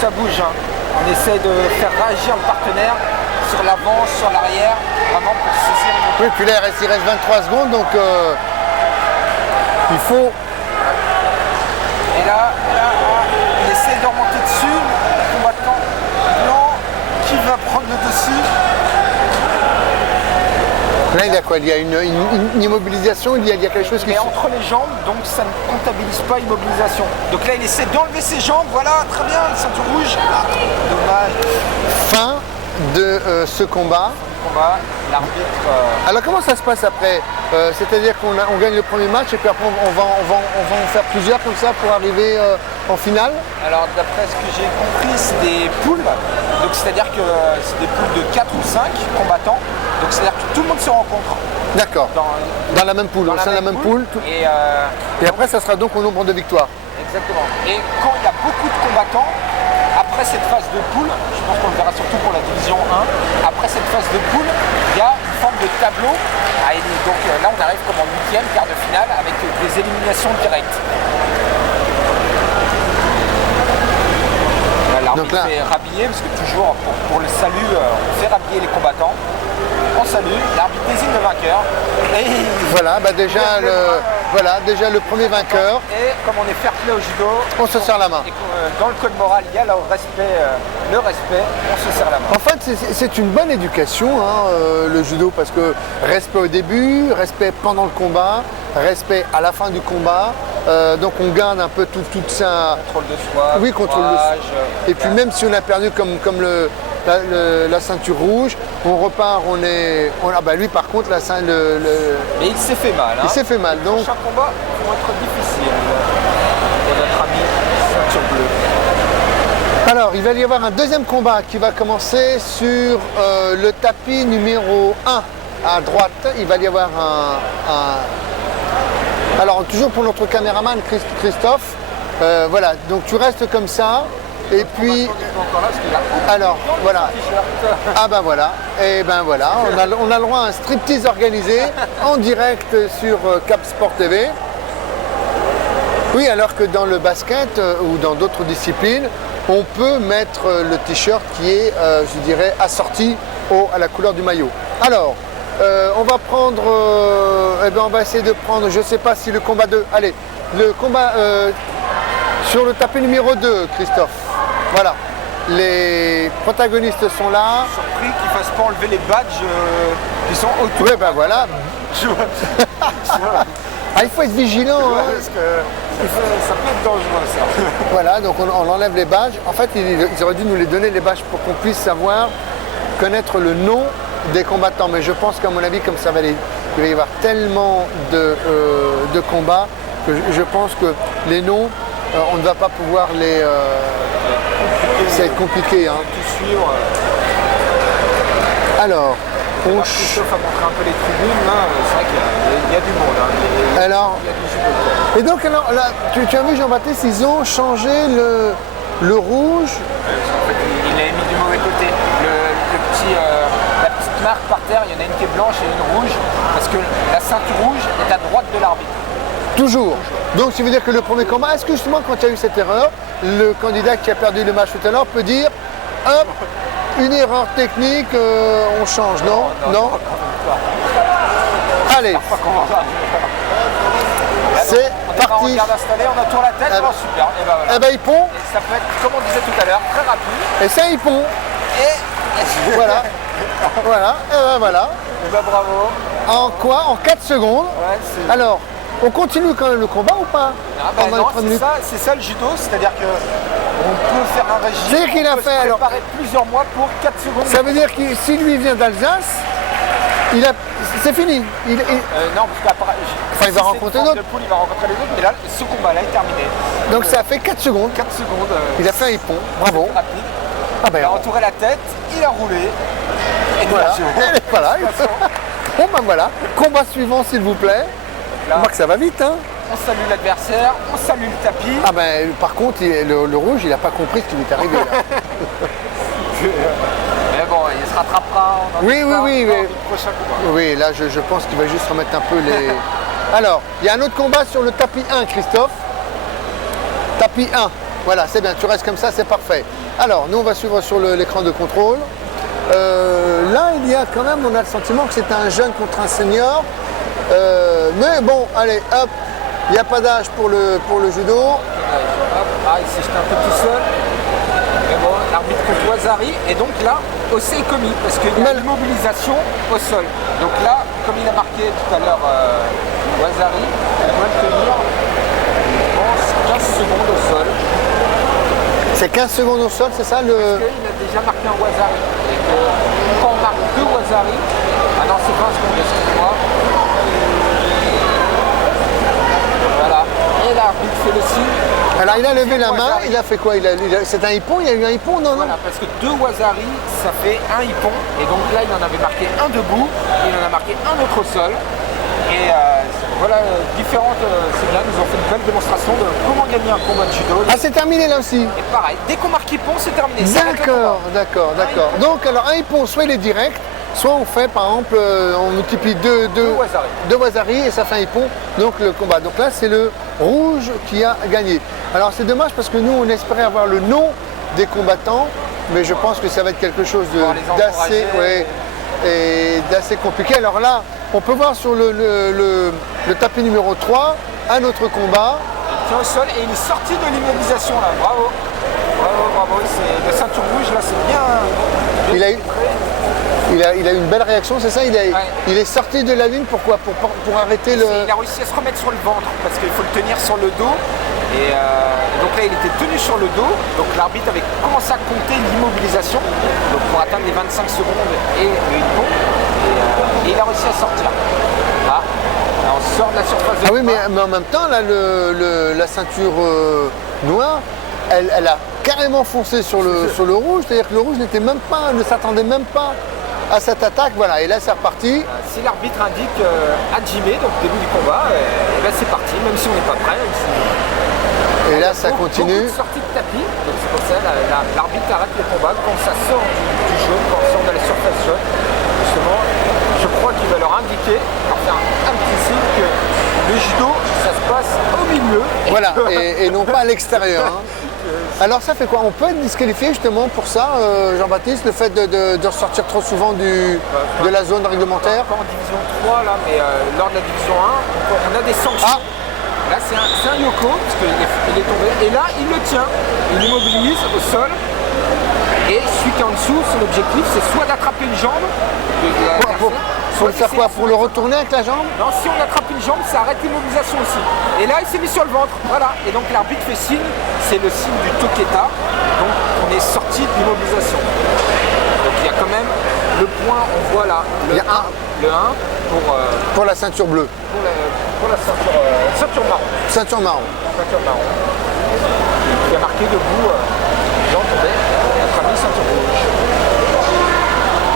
Ça bouge. Hein. On essaie de faire réagir le partenaire sur l'avant, sur l'arrière, vraiment pour saisir le... Oui, puis là, il reste 23 secondes, donc il faut... Et là, il essaie de remonter dessus, le combattant blanc qui va prendre le dessus. Là, il y a quoi? Il y a une immobilisation, il y a quelque chose qui... Il est entre les jambes, donc ça ne comptabilise pas immobilisation. Donc là, il essaie d'enlever ses jambes, voilà, très bien, ceinture rouge. Dommage. Fin de ce combat. L'arbitre... Alors comment ça se passe après? C'est-à-dire qu'on gagne le premier match et puis après on va en faire plusieurs comme ça pour arriver en finale? Alors d'après ce que j'ai compris, c'est des poules. Donc c'est-à-dire que c'est des poules de 4 ou 5 combattants. Donc c'est-à-dire que tout le monde se rencontre. D'accord. Dans la même poule, au sein de la même poule. Et après ça sera donc au nombre de victoires. Exactement. Et quand il y a beaucoup de combattants, après cette phase de poule, je pense qu'on le verra surtout pour la division 1, après cette phase de poule, il y a une forme de tableau. Donc là on arrive comme en 8e, quart de finale, avec des éliminations directes. L'arbitre fait rhabiller, parce que toujours pour le salut, on fait rhabiller les combattants. On salue, l'arbitre désigne le vainqueur. Et voilà, déjà le premier vainqueur. Et comme on est fair play au judo, on se serre la main. Et dans le code moral, il y a le respect, on se serre la main. En fait, c'est une bonne éducation, hein, le judo, parce que respect au début, respect pendant le combat, respect à la fin du combat. Donc on garde un peu toute ça. Contrôle de soi. Oui, contrôle de soi. Et puis même si on a perdu comme la ceinture rouge, on repart, lui par contre, mais il s'est fait mal. Il s'est fait mal. Donc... Les prochains combats vont être difficiles pour notre ami ceinture bleue. Alors, il va y avoir un deuxième combat qui va commencer sur le tapis numéro 1 à droite. Il va y avoir Alors, toujours pour notre caméraman Christophe, voilà, donc tu restes comme ça. Et puis, encore là, parce qu'il a alors, voilà. t-shirt. Ah ben voilà, et ben voilà, on a le droit à un striptease organisé en direct sur Cap Sport TV. Oui, alors que dans le basket ou dans d'autres disciplines, on peut mettre le t-shirt qui est, je dirais, assorti à la couleur du maillot. Alors, on va prendre, on va essayer de prendre, je ne sais pas si le combat 2, allez, le combat sur le tapis numéro 2, Christophe. Voilà, les protagonistes sont là. Surpris qu'ils ne fassent pas enlever les badges qui sont autour. Oui, ben voilà. Je vois. Ah, il faut être vigilant. Hein. Parce que ça peut être dangereux, ça. Voilà, donc on enlève les badges. En fait, ils auraient dû nous les donner, les badges, pour qu'on puisse savoir, connaître le nom des combattants. Mais je pense qu'à mon avis, comme ça va il va y avoir tellement de combats que je pense que les noms, on ne va pas pouvoir les... ça va être compliqué. Hein. Tout suivre. Alors, Christophe a montré un peu les tribunes, là, c'est vrai qu'il y a du monde. Hein. Alors, il y a du judo. et donc, alors, là, tu as vu, Jean-Baptiste, ils ont changé le rouge. En fait, il l'a mis du mauvais côté. La petite marque par terre, il y en a une qui est blanche et une rouge, parce que la ceinture rouge est à droite de l'arbitre. Toujours. Donc, ça veut dire que le premier combat, est-ce que justement, quand il y a eu cette erreur, le candidat qui a perdu le match tout à l'heure peut dire, hop, une erreur technique, on change, non? Non. Allez, c'est parti. On regarde installé, on a tourné la tête, Ah, oh, super. Et ben voilà. Eh ben, il pond, Et ça peut être, comme on disait tout à l'heure, très rapide. et ça, il pond. Et Voilà. Voilà, et ben voilà. ben bravo. En quoi? En 4 secondes. Ouais, c'est... Alors, on continue quand même le combat ou pas? Ah ben Pendant les non, 30 minutes. c'est ça le judo, c'est-à-dire que on peut faire un régime, C'est qu'il a on peut fait, se alors. préparer plusieurs mois pour 4 secondes. Ça veut dire que si lui vient d'Alsace, c'est fini. Non, parce qu'après, Enfin, il va rencontrer d'autres. il va rencontrer les autres, mais là, ce combat-là est terminé. Donc ça a fait 4 secondes. 4 secondes, Il a fait un hippon. Bravo. rapide. Ah ben, Il a entouré la tête, il a roulé. Et voilà. Voilà. Bon ben voilà. Combat suivant s'il vous plaît. Là. On voit que ça va vite, hein. On salue l'adversaire, on salue le tapis. Ah ben par contre, le rouge, il n'a pas compris ce qui lui est arrivé là. Mais bon, il se rattrapera. On en Oui, discutera oui, encore oui, du prochain combat. Oui, là je pense qu'il va juste remettre un peu les... Alors, il y a un autre combat sur le tapis 1, Christophe. Tapis 1. Voilà, c'est bien, tu restes comme ça, c'est parfait. Alors, nous on va suivre sur l'écran de contrôle. Là, il y a quand même, on a le sentiment que c'est un jeune contre un senior. Mais bon, allez, hop, il n'y a pas d'âge pour le judo. Hop, ah, il s'est jeté un peu tout seul. Mais bon, l'arbitre contre Wazari. Et donc là, Osei est commis parce qu'il y a une mobilisation au sol. Donc là, comme il a marqué tout à l'heure Wazari, il doit tenir, je pense, 15 secondes au sol. C'est 15 secondes au sol, c'est ça le... Parce qu'il a déjà marqué un Wazari. Et que quand on marque 2 Wazari, ah non, c'est 20 secondes, excusez-moi. Voilà. Et l'arbitre fait le signe. Alors il a levé la main, il a fait quoi? C'est un hippon? Il y a eu un hippon? Non, non. Voilà, parce que 2 Wazari, ça fait un hippon. Et donc là, il en avait marqué un debout, il en a marqué un autre au sol. Et voilà, différentes, c'est bien, nous ont fait une belle démonstration de comment gagner un combat de judo. Ah, c'est terminé là aussi? Et pareil, dès qu'on marque hippon, c'est terminé. D'accord, d'accord, d'accord. Donc alors un hippon, soit il est direct, soit on fait par exemple, on multiplie deux Wazari et ça fait un hippon, donc le combat. Donc là c'est le rouge qui a gagné. Alors c'est dommage parce que nous on espérait avoir le nom des combattants, mais je pense que ça va être quelque chose d'assez d'assez compliqué. Alors là, on peut voir sur le tapis numéro 3 un autre combat. Qui est au sol et il est sorti de l'immobilisation là, bravo. Bravo, bravo, c'est la ceinture rouge là, c'est bien. Il a eu une belle réaction, c'est ça? Il est sorti de la ligne, pourquoi? Pour arrêter le... Il a réussi à se remettre sur le ventre parce qu'il faut le tenir sur le dos. Et donc là, il était tenu sur le dos. Donc l'arbitre avait commencé à compter l'immobilisation donc pour atteindre les 25 secondes et le hippon. Et il a réussi à sortir. Là, on sort de la surface de Ah oui, mais en même temps, là, la ceinture noire, elle a carrément foncé sur le rouge. C'est-à-dire que le rouge ne s'attendait même pas à cette attaque. Voilà, et là, c'est reparti. Si l'arbitre indique Hajime, donc début du combat, et là c'est parti, même si on n'est pas prêt. Et là, ça continue. Beaucoup de sorties de tapis, donc c'est pour ça l'arbitre arrête le combat quand ça sort du jaune, quand ça sort de la surface jaune. Justement, je crois qu'il va leur indiquer, leur faire un petit signe que le judo, ça se passe au milieu. Voilà, et non pas à l'extérieur. Hein. Alors ça fait quoi? On peut être disqualifié justement pour ça, Jean-Baptiste, le fait de ressortir trop souvent de la zone réglementaire? Pas en division 3 là, mais lors de la division 1, on a des sanctions. Là c'est un yoko, parce qu'il est tombé, et là il le tient, il l'immobilise au sol, et celui qui est en dessous, son objectif c'est soit d'attraper une jambe, Pour le faire quoi? Pour le retourner avec la jambe? non, si on attrape une jambe, ça arrête l'immobilisation aussi. Et là, il s'est mis sur le ventre. Voilà. Et donc l'arbitre fait signe, c'est le signe du Toketa. Donc on est sorti de l'immobilisation. Donc il y a quand même le point, on voit là, le 1 Pour la ceinture bleue. pour la ceinture marron. Ceinture marron. Ceinture marron. Qui a marqué debout, Jean tombé, notre ami ceinture rouge.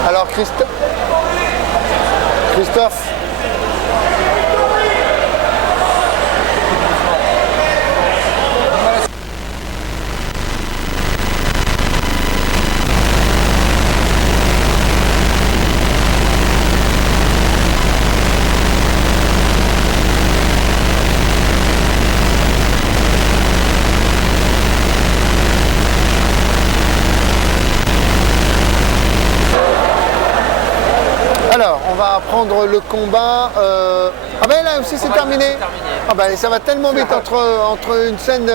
Alors Christophe. Alors, on va prendre le combat. Ah ben là aussi c'est terminé. Ah ben ça va tellement vite entre une scène,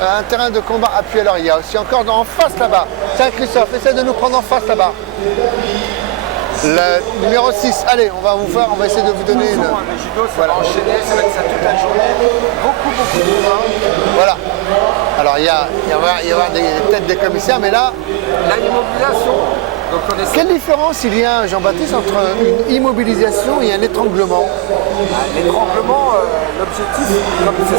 un terrain de combat. Ah puis alors il y a aussi encore en face là-bas. Tiens Christophe, essaie de nous prendre en face là-bas. Le numéro 6. Allez, on va essayer de vous donner une. Le judo, ça va enchaîner, ça va être ça toute la journée. Beaucoup de mouvements. Voilà. Alors il va y avoir des têtes des commissaires, mais là. La immobilisation. Donc on essaie. Quelle différence il y a, Jean-Baptiste, entre une immobilisation et un étranglement? L'étranglement, l'objectif, comme c'est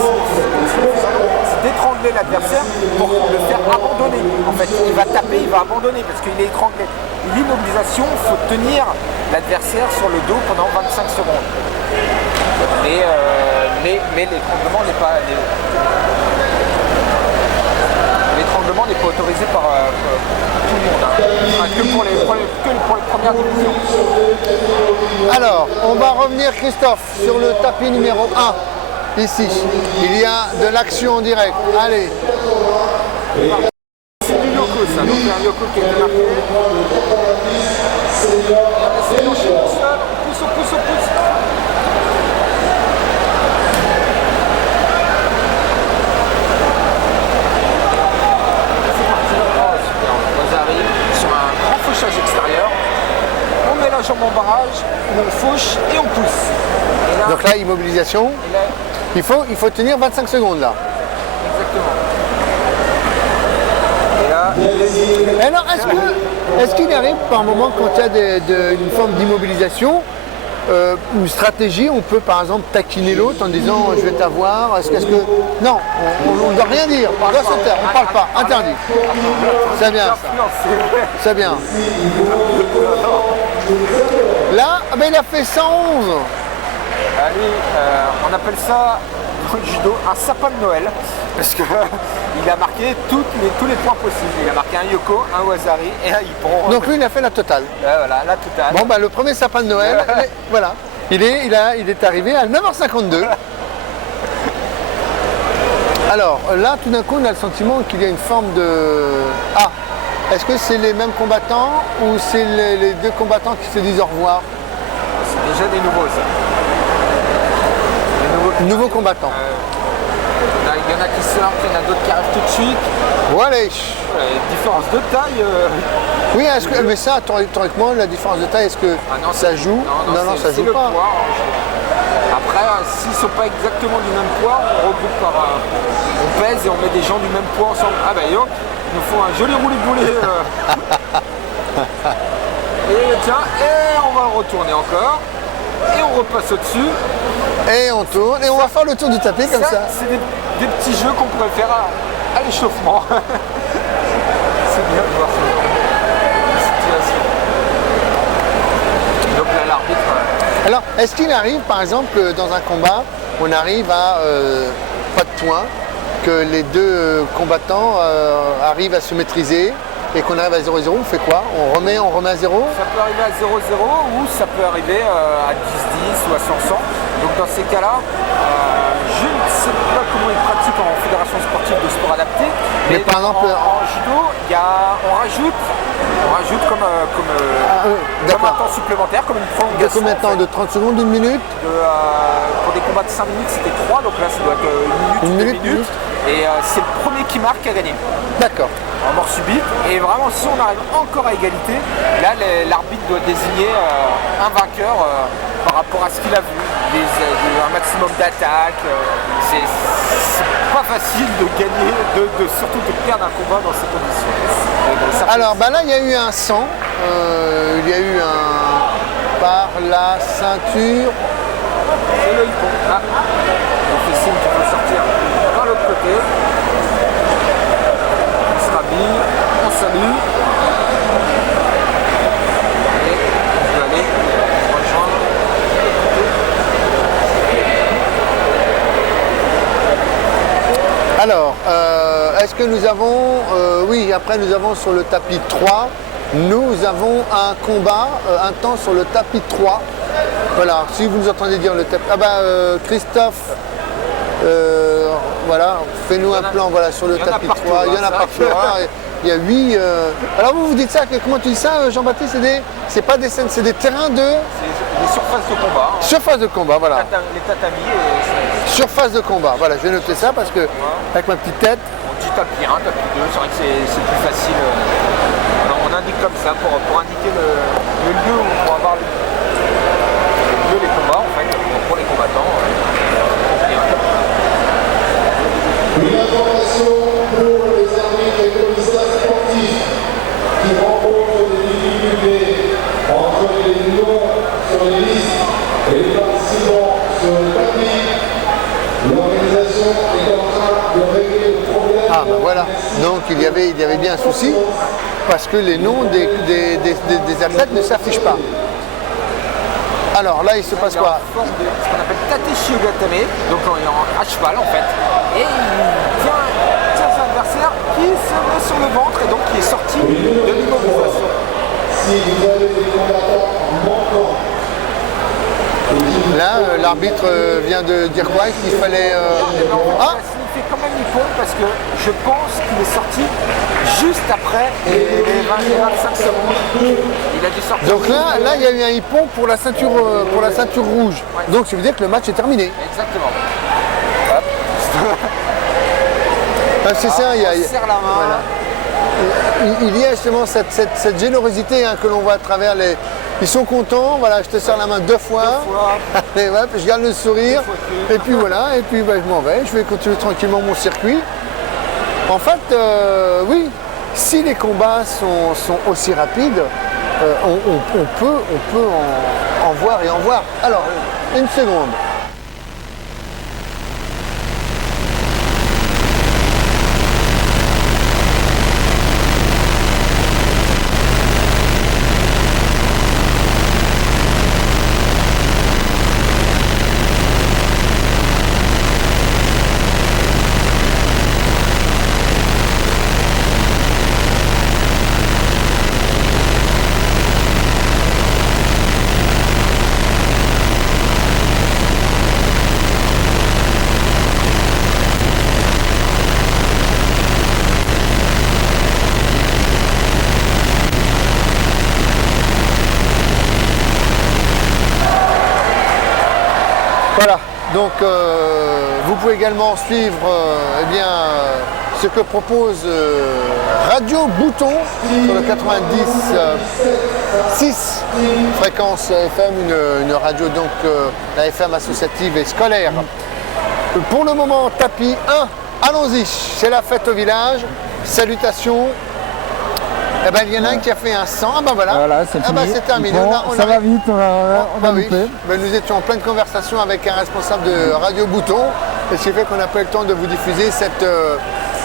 d'étrangler l'adversaire pour le faire abandonner. En fait, il va taper, il va abandonner parce qu'il est étranglé. L'immobilisation, il faut tenir l'adversaire sur le dos pendant 25 secondes. Mais l'étranglement n'est pas. L'étranglement n'est pas autorisé par tout le monde, hein. Que pour les premières divisions. Alors, on va revenir, Christophe, sur le tapis numéro 1. Ici, il y a de l'action en direct. Allez. C'est du yoko, ça. Donc il y a un yoko qui a été marqué. C'est l'enchaînement au sol. On pousse. Extérieur, on met la jambe en barrage, on fauche et on pousse. Et là, Donc là, immobilisation. et là, Il faut tenir 25 secondes là. exactement. Et là, Alors, est-ce qu'il arrive par moment, quand il y a une forme d'immobilisation, une stratégie, on peut par exemple taquiner l'autre en disant je vais t'avoir, est-ce que. Non, on ne doit rien dire, on doit se taire, on ne parle pas, interdit. C'est bien ça. C'est bien. Là, ah ben, il a fait 111. Allez, on appelle ça dans le judo un sapin de Noël parce que il a marqué tous les points possibles. Il a marqué un yoko, un wazari et un ippon. Donc lui, il a fait la totale. Voilà, la totale. Bon, bah, le premier sapin de Noël, voilà. Il est arrivé à 9h52. Alors là, tout d'un coup, on a le sentiment qu'il y a une forme de. Ah, est-ce que c'est les mêmes combattants ou c'est les deux combattants qui se disent au revoir? C'est déjà des nouveaux, ça. Nouveaux combattants. Il y en a qui sortent, il y en a d'autres qui arrivent tout de suite. Voilà. Différence de taille. Oui, mais ça, théoriquement, la différence de taille, est-ce que ça joue? Non, ça joue pas. Poids. Après, s'ils ne sont pas exactement du même poids, on regroupe on pèse et on met des gens du même poids ensemble. Ah bah yo, ils nous font un joli roulé-boulé. Et tiens, et on va le retourner encore. Et on repasse au-dessus. Et on tourne, et on va faire le tour du tapis comme ça. C'est des petits jeux qu'on pourrait faire à l'échauffement. C'est bien de voir ça. Situation. Donc là, l'arbitre. Alors, est-ce qu'il arrive, par exemple, dans un combat, on arrive à pas de points, que les deux combattants arrivent à se maîtriser et qu'on arrive à 0-0, on fait quoi? On remet à 0? Ça peut arriver à 0-0 ou ça peut arriver à 10-10 ou à 100-100. Donc dans ces cas-là, je ne sais pas comment ils pratiquent en fédération sportive de sport adapté. Mais par exemple, en judo, on rajoute comme un temps supplémentaire, comme une de prolongation. combien de temps? De 30 secondes, une minute? Pour des combats de 5 minutes, c'était 3, donc là ça doit être une minute, 2 minutes. Et c'est le premier qui marque qui a gagné. D'accord. En mort subite. Et vraiment, si on arrive encore à égalité, là l'arbitre doit désigner un vainqueur par rapport à ce qu'il a vu. Un maximum d'attaques. C'est pas facile de gagner, surtout de perdre un combat dans ces conditions. Alors là il y a eu un 100, il y a eu un par la ceinture. C'est le hippon. Ah. On fait signe qu'il faut sortir par l'autre côté. On se rhabille, on salue. Et on peut aller rejoindre. Alors, est-ce que nous avons... oui, après nous avons sur le tapis 3, nous avons un combat, un temps sur le tapis 3. Voilà, si vous nous entendez dire le tapis... Ah bah, Christophe, voilà, fais-nous un plan voilà, sur le tapis 3. Il y en a partout. Il y a 8... Alors vous dites ça, comment tu dis ça, Jean-Baptiste? C'est pas des scènes, c'est des terrains de... C'est des surfaces de combat. Hein. Surface de combat, voilà. Les tatamis. Surface de combat, voilà, je vais noter ça parce que, avec ma petite tête... On dit tapis 1, tapis 2, c'est vrai que c'est plus facile. On indique comme ça pour indiquer le lieu où on va avoir les combats, en fait, pour les combattants. Une information pour les arbitres et commissaires sportifs qui rencontrent des difficultés entre les noms sur les listes et les participants sur le tapis. L'organisation est en train de régler le problème. Ah ben voilà, donc il y avait bien un souci parce que les noms des athlètes ne s'affichent pas. Alors là il se passe quoi? Ce qu'on appelle Tateshi Ogatame, donc à cheval en fait. Et il tient son adversaire qui se met sur le ventre et donc qui est sorti de l'immobilisation. Si vous avez des combattants manquants, Là, l'arbitre vient de dire quoi? Qu'il fallait... Ah, il fait quand même hippon parce que je pense qu'il est sorti juste après les 25 secondes. Il a dû sortir. Donc là, il y a eu un hippon pour la ceinture rouge. Ouais. Donc ça veut dire que le match est terminé. Exactement. C'est ça, il y a... On serre la main. Voilà. Il y a justement cette générosité hein, que l'on voit à travers les... Ils sont contents, voilà, je te serre la main 2 fois. Et ouais, puis je garde le sourire. Et puis voilà, et puis bah, je m'en vais, je vais continuer tranquillement mon circuit. En fait, oui, si les combats sont aussi rapides, on peut en voir et en voir. Alors, une seconde. Voilà, donc vous pouvez également suivre ce que propose Radio Bouton sur le 90.6 fréquence FM, une radio donc la FM associative et scolaire. Pour le moment, tapis 1, allons-y, c'est la fête au village, salutations. Eh ben, il y en a un qui a fait un 100, ah ben voilà, c'est ah ben, c'est terminé. Ça va vite, on a oui. loupé. Ben, nous étions en pleine conversation avec un responsable de Radio Bouton, et ce qui fait qu'on n'a pas eu le temps de vous diffuser cette...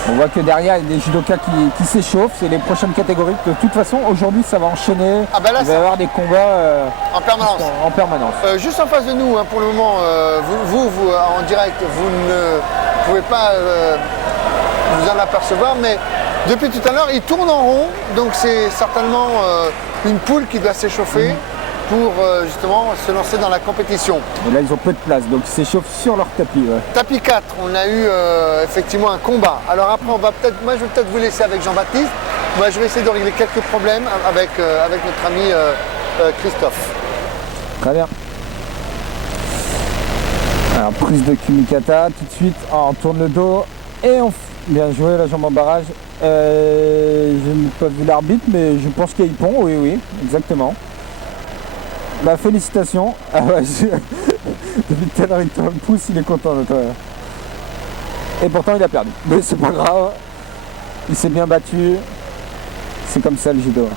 On voit que derrière, il y a des judokas qui s'échauffent, c'est les prochaines catégories. De toute façon, aujourd'hui, ça va enchaîner. Ah ben là, il va y avoir des combats en permanence. En permanence. Juste en face de nous, hein, pour le moment, vous, en direct, vous ne pouvez pas vous en apercevoir, mais depuis tout à l'heure, il tourne en rond, donc c'est certainement une poule qui doit s'échauffer pour justement se lancer dans la compétition. Et là, ils ont peu de place, donc ils s'échauffent sur leur tapis. Ouais. Tapis 4, on a eu effectivement un combat. Alors après, moi je vais peut-être vous laisser avec Jean-Baptiste. Moi, je vais essayer de régler quelques problèmes avec notre ami Christophe. Très bien. Alors, prise de Kumikata, tout de suite, on tourne le dos et on... Bien joué, la jambe en barrage. Je n'ai pas vu l'arbitre, mais je pense qu'il y a Hippon, oui, exactement. Bah, félicitations. Ah ouais, depuis tout à l'heure, il tourne le pouce, il est content. Et pourtant, il a perdu. Mais c'est pas grave. Il s'est bien battu. C'est comme ça le judo.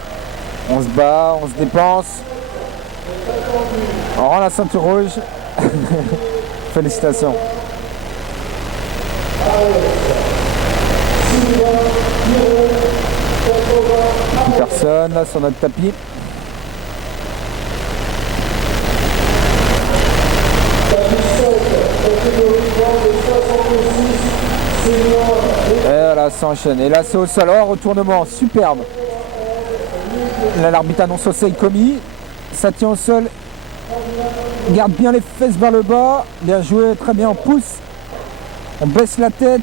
On se bat, on se dépense. On rend la ceinture rouge. Félicitations. Une personne là sur notre tapis. Et voilà, ça enchaîne. Et là c'est au sol, oh, retournement, superbe. Là l'arbitre annonce au seuil commis. Ça tient au sol. Garde bien les fesses vers le bas. Bien joué, très bien, on pousse. On baisse la tête.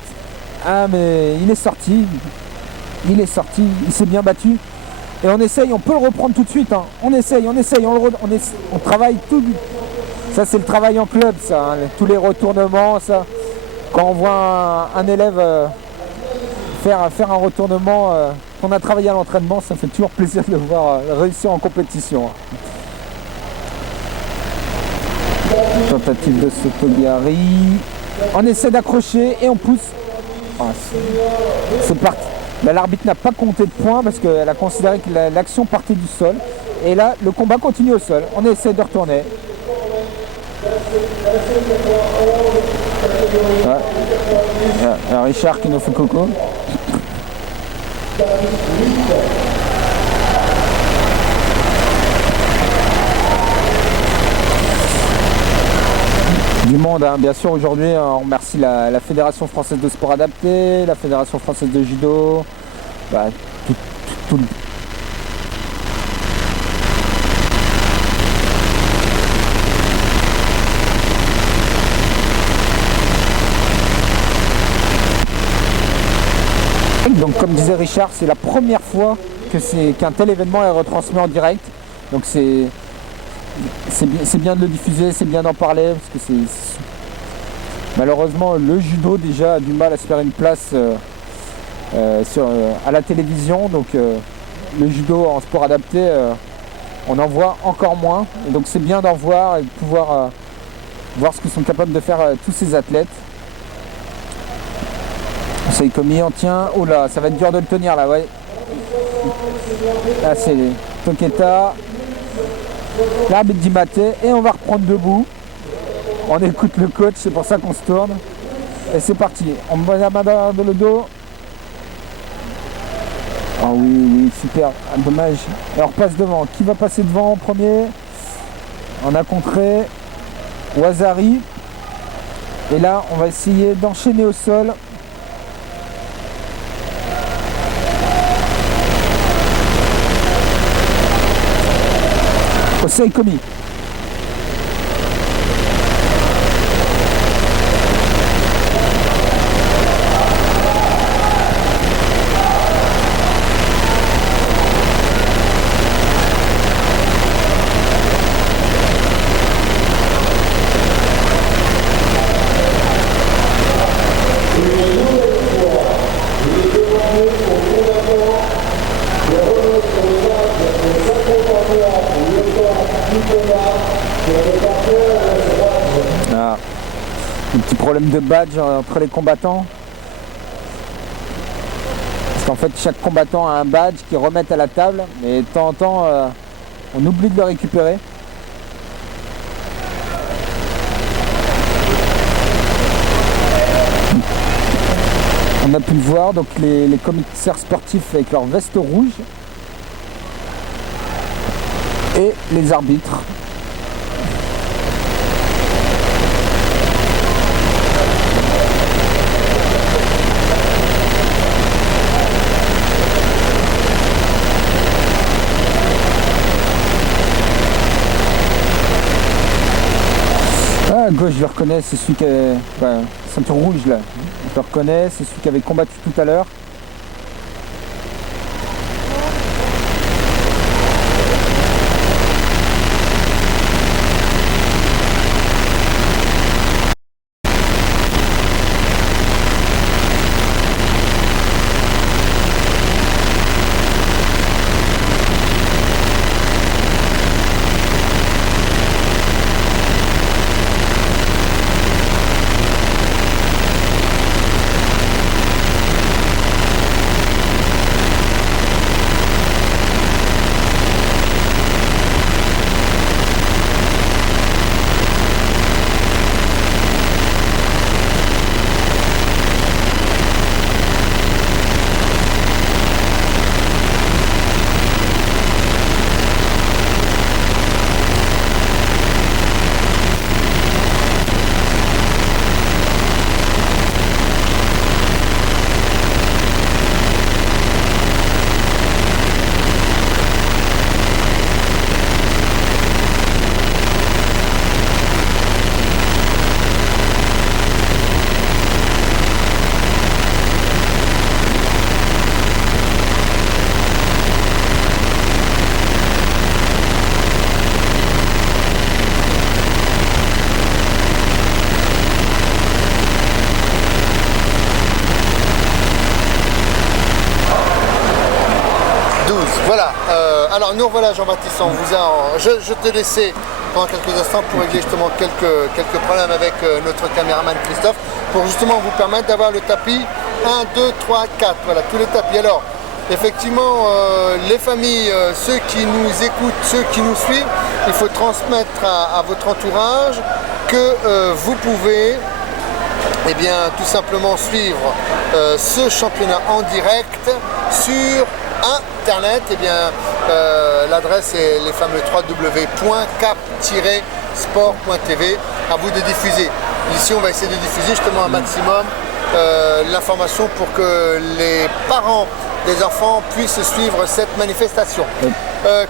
Ah mais il est sorti. Il est sorti, il s'est bien battu. Et on essaye, on peut le reprendre tout de suite. Hein. On essaye, on travaille tout. Ça c'est le travail en club, ça. Hein. Tous les retournements, ça. Quand on voit un élève faire un retournement qu'on a travaillé à l'entraînement, ça fait toujours plaisir de le voir réussir en compétition. Tentative de Sotogari. On essaie d'accrocher et on pousse. Ah, c'est parti. Là, l'arbitre n'a pas compté de points parce qu'elle a considéré que l'action partait du sol. Et là, le combat continue au sol. On essaie de retourner. Ouais. Il y a Richard qui nous fait coco. Du monde, hein. Bien sûr, aujourd'hui, on remercie la Fédération Française de Sport Adapté, la Fédération Française de Judo, tout le... Donc comme disait Richard, c'est la première fois qu'un tel événement est retransmis en direct. Donc c'est bien de le diffuser, c'est bien d'en parler, parce que malheureusement le judo déjà a du mal à se faire une place à la télévision. Donc le judo en sport adapté, on en voit encore moins. Et donc c'est bien d'en voir et de pouvoir voir ce que sont capables de faire tous ces athlètes. C'est comme il en tient. Oh là, ça va être dur de le tenir là, ouais. Là c'est Toketa. L'arbitre dit maté et on va reprendre debout. On écoute le coach, c'est pour ça qu'on se tourne. Et c'est parti. On me met la main dans le dos. Ah oui, super. Ah, dommage. Et on repasse devant. Qui va passer devant en premier? On a contré Wazari. Et là, on va essayer d'enchaîner au sol. Osei Komi. Ah, un petit problème de badge entre les combattants. Parce qu'en fait chaque combattant a un badge qu'ils remettent à la table, mais de temps en temps on oublie de le récupérer. On a pu le voir, donc les commissaires sportifs avec leur veste rouge et les arbitres. à gauche, je le reconnais, c'est celui qui est ceinture rouge là. Je le reconnais, c'est celui qui avait combattu tout à l'heure. Alors nous voilà Jean-Baptiste, je te laissais pendant quelques instants pour régler justement quelques problèmes avec notre caméraman Christophe, pour justement vous permettre d'avoir le tapis 1, 2, 3, 4, voilà tous les tapis. Alors effectivement les familles, ceux qui nous écoutent, ceux qui nous suivent, il faut transmettre à votre entourage que vous pouvez tout simplement suivre ce championnat en direct sur Internet. L'adresse est les fameux www.cap-sport.tv. À vous de diffuser. Ici, on va essayer de diffuser justement un maximum l'information pour que les parents des enfants puissent suivre cette manifestation. Oui.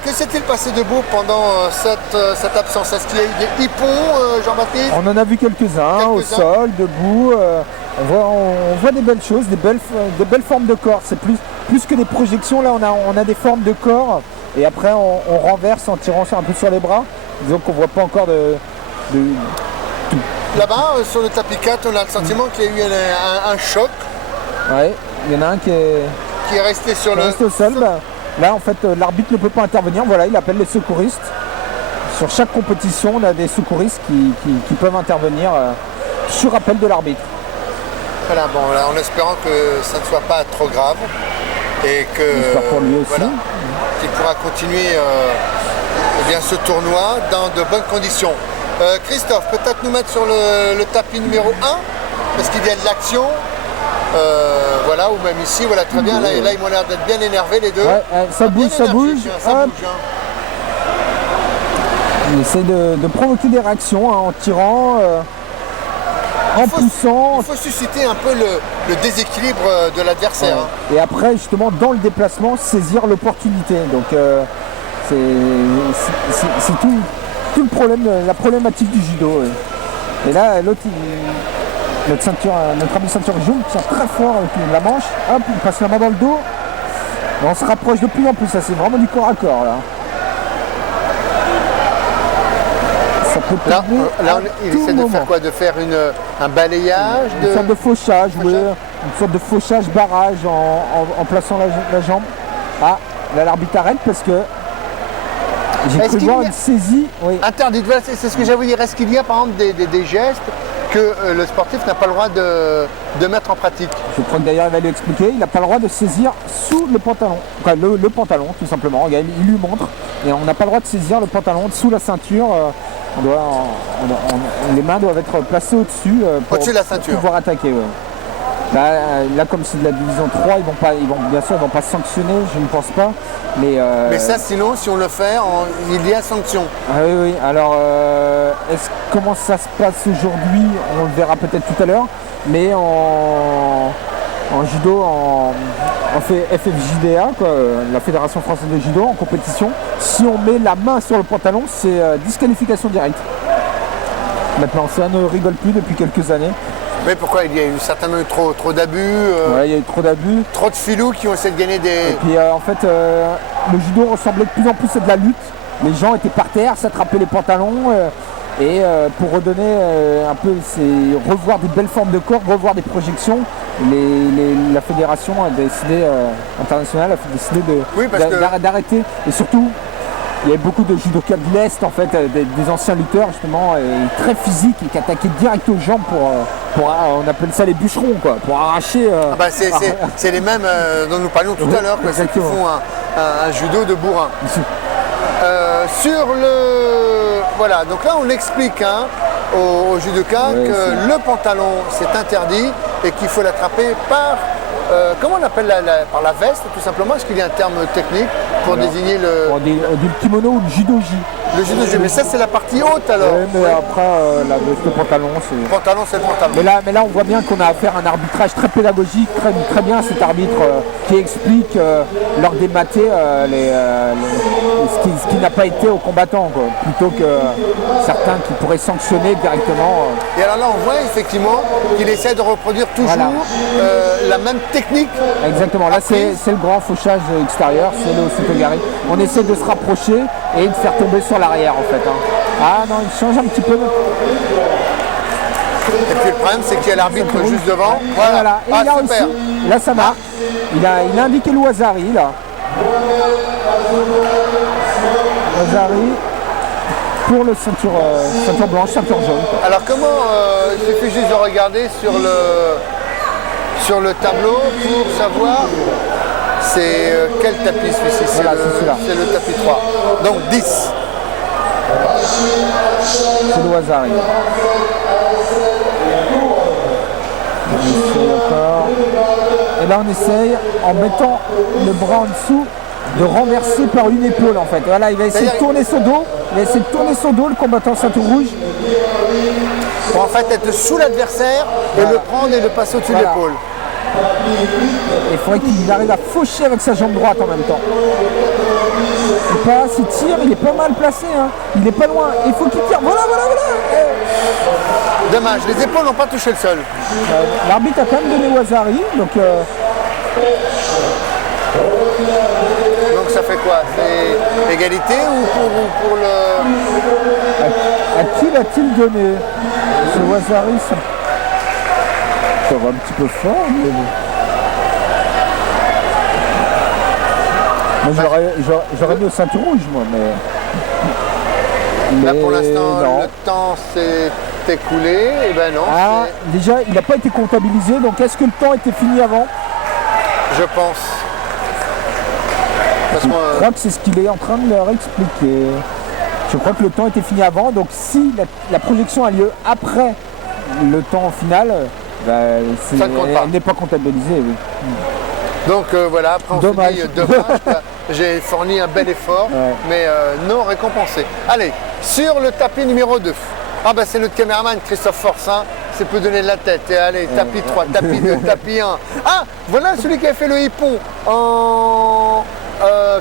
Que s'est-il passé de beau pendant cette absence? Est-ce qu'il y a eu des hippons, Jean-Baptiste? On en a vu quelques-uns au sol, debout. On voit des belles choses, des belles formes de corps. C'est plus que des projections. Là, on a des formes de corps et après on renverse en tirant un peu sur les bras. Disons qu'on ne voit pas encore de tout. Là-bas, sur le tapis 4, on a le sentiment qu'il y a eu un choc. Oui, il y en a un qui est resté sur le sol. Là, en fait, l'arbitre ne peut pas intervenir. Voilà, il appelle les secouristes. Sur chaque compétition, on a des secouristes qui peuvent intervenir sur appel de l'arbitre. Voilà, bon, là, en espérant que ça ne soit pas trop grave et que pour lui aussi. Voilà, qu'il pourra continuer ce tournoi dans de bonnes conditions. Christophe, peut-être nous mettre sur le tapis numéro 1 parce qu'il y a de l'action. Voilà, ou même ici, voilà, très bien. Là, ils m'ont l'air d'être bien énervés les deux. Ouais, ça bouge. Ça bouge. Il essaie de provoquer des réactions en tirant, en poussant. Il faut susciter un peu le déséquilibre de l'adversaire. Ouais. Et après, justement, dans le déplacement, saisir l'opportunité. Donc, c'est tout le problème, la problématique du judo. Ouais. Et là, l'autre, notre ami ceinture jaune tient très fort avec la manche. Hop, il passe la main dans le dos. Et on se rapproche de plus en plus. Ça, c'est vraiment du corps à corps là. Ça peut il essaie de faire quoi? De faire un balayage, une sorte de fauchage, oui. Une sorte de fauchage barrage en plaçant la jambe. Ah, là l'arbitre arrête parce que j'ai cru voir une saisie. Oui. Interdite, voilà, c'est ce que j'avais dire. Est-ce qu'il y a par exemple des gestes que le sportif n'a pas le droit de mettre en pratique? Je crois que d'ailleurs il va lui expliquer, il n'a pas le droit de saisir sous le pantalon. Enfin, le pantalon tout simplement, il lui montre. Et on n'a pas le droit de saisir le pantalon sous la ceinture. Les mains doivent être placées au-dessus pour pouvoir attaquer. Ouais. Là, comme c'est de la division 3, bien sûr ils vont pas sanctionner, je ne pense pas. Mais ça, sinon, si on le fait, il y a sanction. Ah oui. Alors, comment ça se passe aujourd'hui? On le verra peut-être tout à l'heure. Mais en judo, en FFJDA, quoi, la Fédération Française de Judo, en compétition, si on met la main sur le pantalon, c'est disqualification directe. Maintenant, ça ne rigole plus depuis quelques années. Mais pourquoi il y a eu certainement eu trop d'abus, Ouais, il y a eu trop d'abus. trop de filous qui ont essayé de gagner des... Et puis en fait, le judo ressemblait de plus en plus à de la lutte. Les gens étaient par terre, s'attrapaient les pantalons. Et pour redonner un peu, revoir des belles formes de corps, revoir des projections, la fédération a décidé, internationale a décidé Oui, parce que- d'arrêter. Et surtout, il y avait beaucoup de judokas de l'Est, en fait, des anciens lutteurs justement, et très physiques et qui attaquaient direct aux jambes pour on appelle ça les bûcherons, quoi, pour arracher. Ah bah, c'est les mêmes dont nous parlions tout à l'heure, quoi, ceux qui Exactement. font un judo de bourrin. Sur le... Voilà, donc là on explique aux judokas Ouais, que le pantalon c'est interdit et qu'il faut l'attraper par... comment on appelle par la veste tout simplement? Est-ce qu'il y a un terme technique pour désigner On dit le kimono ou le judoji. le judo? Mais ça c'est la partie haute alors. Ouais, mais après, la veste, le pantalon, c'est... Le pantalon c'est le pantalon. Mais là, on voit bien qu'on a affaire à un arbitrage très pédagogique, très bien cet arbitre qui explique lors des matés ce qui n'a pas été aux combattants, quoi, plutôt que certains qui pourraient sanctionner directement. Et alors là on voit effectivement qu'il essaie de reproduire toujours Voilà. la même technique. Exactement, là c'est le grand fauchage extérieur, c'est le Sotogari. On essaie de se rapprocher et de faire tomber sur l'arrière en fait. Ah non, il change un petit peu. Et puis le problème c'est qu'il y a l'arbitre juste devant. Voilà. Et Ah, il a super. aussi, là ça marche. Il a indiqué le Wazari là. Wazari pour le ceinture blanche, ceinture jaune. Alors comment, il suffit juste de regarder sur le tableau pour savoir c'est quel tapis celui-ci, Voilà, c'est celui-là. c'est le tapis 3. Donc 10. C'est le Wazari. On essaye encore. Et là on essaye en mettant le bras en dessous de renverser par une épaule en fait. Voilà, il va essayer de C'est-à-dire- tourner son dos. Il va essayer de tourner son dos, le combattant ceinture rouge. Pour en fait être sous l'adversaire et le prendre et le passer au-dessus de Voilà. l'épaule. Et il faudrait qu'il arrive à faucher avec sa jambe droite en même temps. Il passe, il tire, il est pas mal placé, hein. Il est pas loin. Il faut qu'il tire. Voilà. Dommage, les épaules n'ont pas touché le sol. L'arbitre a quand même donné Wazari, donc Donc ça fait quoi? C'est égalité ou pour le... à qui l'a-t-il donné? Ce Wazari, ça va un petit peu fort, mais bon. Moi j'aurais mis au ceinture rouge, moi, mais. Là Mais pour l'instant non. le temps s'est écoulé, et ben non, Ah, déjà, il n'a pas été comptabilisé, donc est-ce que le temps était fini avant? je pense. Parce Je qu'on- crois que c'est ce qu'il est en train de leur expliquer. Je crois que le temps était fini avant, donc si la projection a lieu après le temps final, Ça ne compte pas. elle n'est pas comptabilisée. Oui. Donc voilà, après on Dommage. se dit dommage, quoi. J'ai fourni un bel effort, Ouais. mais non récompensé. Allez, sur le tapis numéro 2. Ah bah c'est notre caméraman Christophe Forcin, c'est peut donner de la tête. Et allez, tapis 3, tapis 2, tapis 1. Ah, voilà celui qui a fait le hippon en...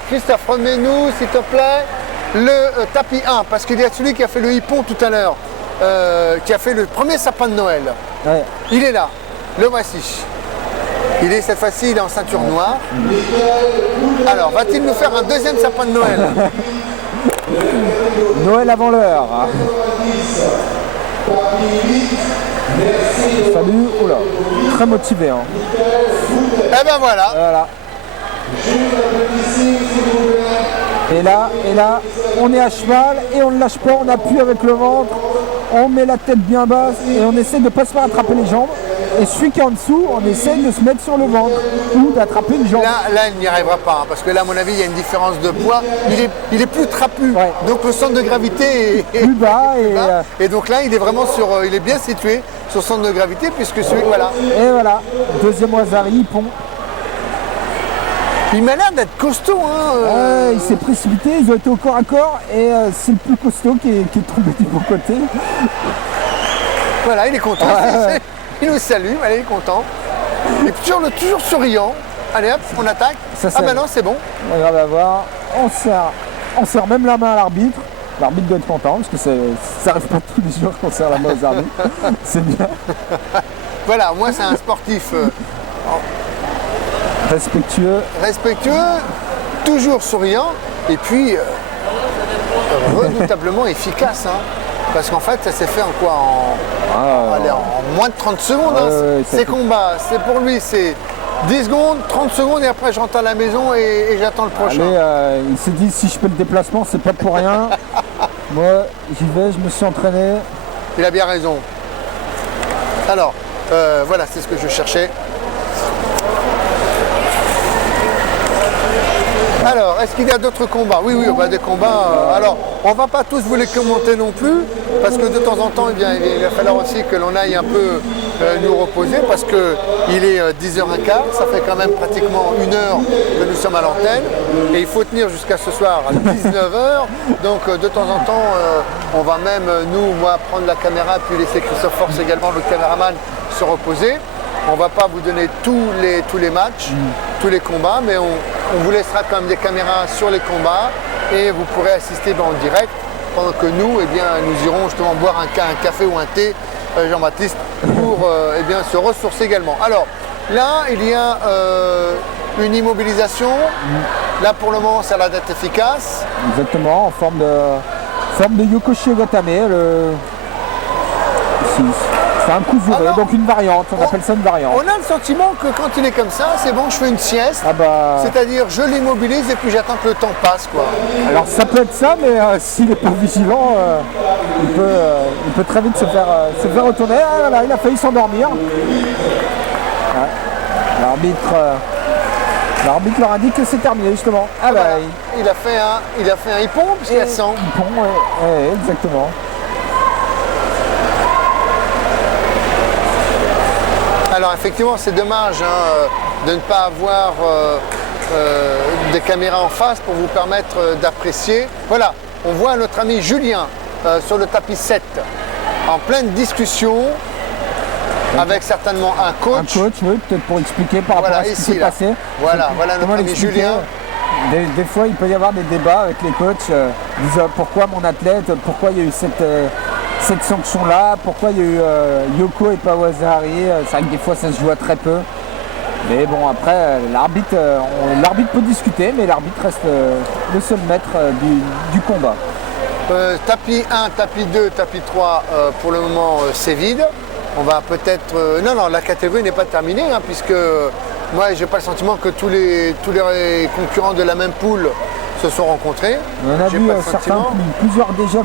Christophe, remets-nous s'il te plaît le tapis 1, parce qu'il y a celui qui a fait le hippon tout à l'heure, qui a fait le premier sapin de Noël. Ouais. Il est là, le voici. Il est cette fois-ci, il est en ceinture noire. Alors, va-t-il nous faire un deuxième sapin de Noël? Noël avant l'heure. Salut, oula, très motivé. Hein. Eh ben voilà. Voilà. Et là, on est à cheval et on ne lâche pas, on appuie avec le ventre, on met la tête bien basse et on essaie de ne pas se faire attraper les jambes. Et celui qui est en dessous, on essaie de se mettre sur le ventre ou d'attraper une jambe. Là, il n'y arrivera pas, hein, parce que là, à mon avis, il y a une différence de poids. Il est plus trapu. Ouais. Donc le centre de gravité est Plus bas et, bas. Et donc là, il est vraiment il est bien situé sur le centre de gravité, puisque celui, voilà. et voilà, deuxième Wazari, pont. Il m'a l'air d'être costaud, hein. Il s'est précipité, ils ont été au corps à corps et c'est le plus costaud qui est tombé du bon côté. Voilà, il est content. Ouais. Il nous salue, allez, il est content. Et toujours souriant. Allez hop, on attaque. Ça, Ah c'est- ben non, c'est bon. Regarde à voir, on serre même la main à l'arbitre L'arbitre doit être content parce que ça arrive pas tous les jours qu'on sert la main aux arbitres. C'est bien. Voilà, moi c'est un sportif Respectueux. toujours souriant et puis redoutablement efficace. Hein. Parce qu'en fait, ça s'est fait en quoi en moins de 30 secondes. Hein. Ces combats, c'est pour lui, c'est 10 secondes, 30 secondes et après je rentre à la maison et j'attends le prochain. Allez, il s'est dit si je fais le déplacement, c'est pas pour rien. Moi, j'y vais, je me suis entraîné. Il a bien raison. Alors, voilà, c'est ce que je cherchais. Alors, est-ce qu'il y a d'autres combats? Oui, des combats. Alors, on ne va pas tous vous les commenter non plus, parce que de temps en temps, eh bien, il va falloir aussi que l'on aille un peu nous reposer, parce qu'il est 10h15, ça fait quand même pratiquement 1 heure que nous sommes à l'antenne, et il faut tenir jusqu'à ce soir à 19h. Donc, de temps en temps, on va même, moi, prendre la caméra, puis laisser Christophe Force également, le caméraman, se reposer. On ne va pas vous donner tous les matchs, tous les combats, mais on vous laissera quand même des caméras sur les combats et vous pourrez assister en direct pendant que nous, nous irons justement boire un café ou un thé, Jean-Baptiste, pour se ressourcer également. Alors là, il y a une immobilisation. Là, pour le moment, ça a l'air d'être efficace. Exactement, en forme de Yokoshi Watame. C'est un Kuzure, donc une variante, on appelle ça une variante. On a le sentiment que quand il est comme ça, c'est bon, je fais une sieste, c'est-à-dire je l'immobilise et puis j'attends que le temps passe, quoi. Alors ça peut être ça, mais s'il n'est pas vigilant, il peut très vite se faire retourner. Ah, voilà, il a failli s'endormir. Ouais. L'arbitre leur indique que c'est terminé, justement. Il a fait un hippon, puisqu'il y a 100. Hippon, ouais, exactement. Alors effectivement, c'est dommage de ne pas avoir des caméras en face pour vous permettre d'apprécier. Voilà, on voit notre ami Julien sur le tapis 7, en pleine discussion, avec certainement un coach. Un coach, oui, peut-être pour expliquer par rapport à ce qui s'est passé. Voilà notre ami Julien. Des fois, il peut y avoir des débats avec les coachs, disant pourquoi mon athlète, pourquoi il y a eu cette sanction-là, pourquoi il y a eu Yoko et pas Wazari. C'est vrai que des fois ça se joue à très peu. Mais bon, après, l'arbitre peut discuter, mais l'arbitre reste le seul maître du combat. Tapis 1, tapis 2, tapis 3, pour le moment c'est vide. On va peut-être... Non, la catégorie n'est pas terminée, hein, puisque moi j'ai pas le sentiment que tous les concurrents de la même poule se sont rencontrés. On a vu plusieurs déjà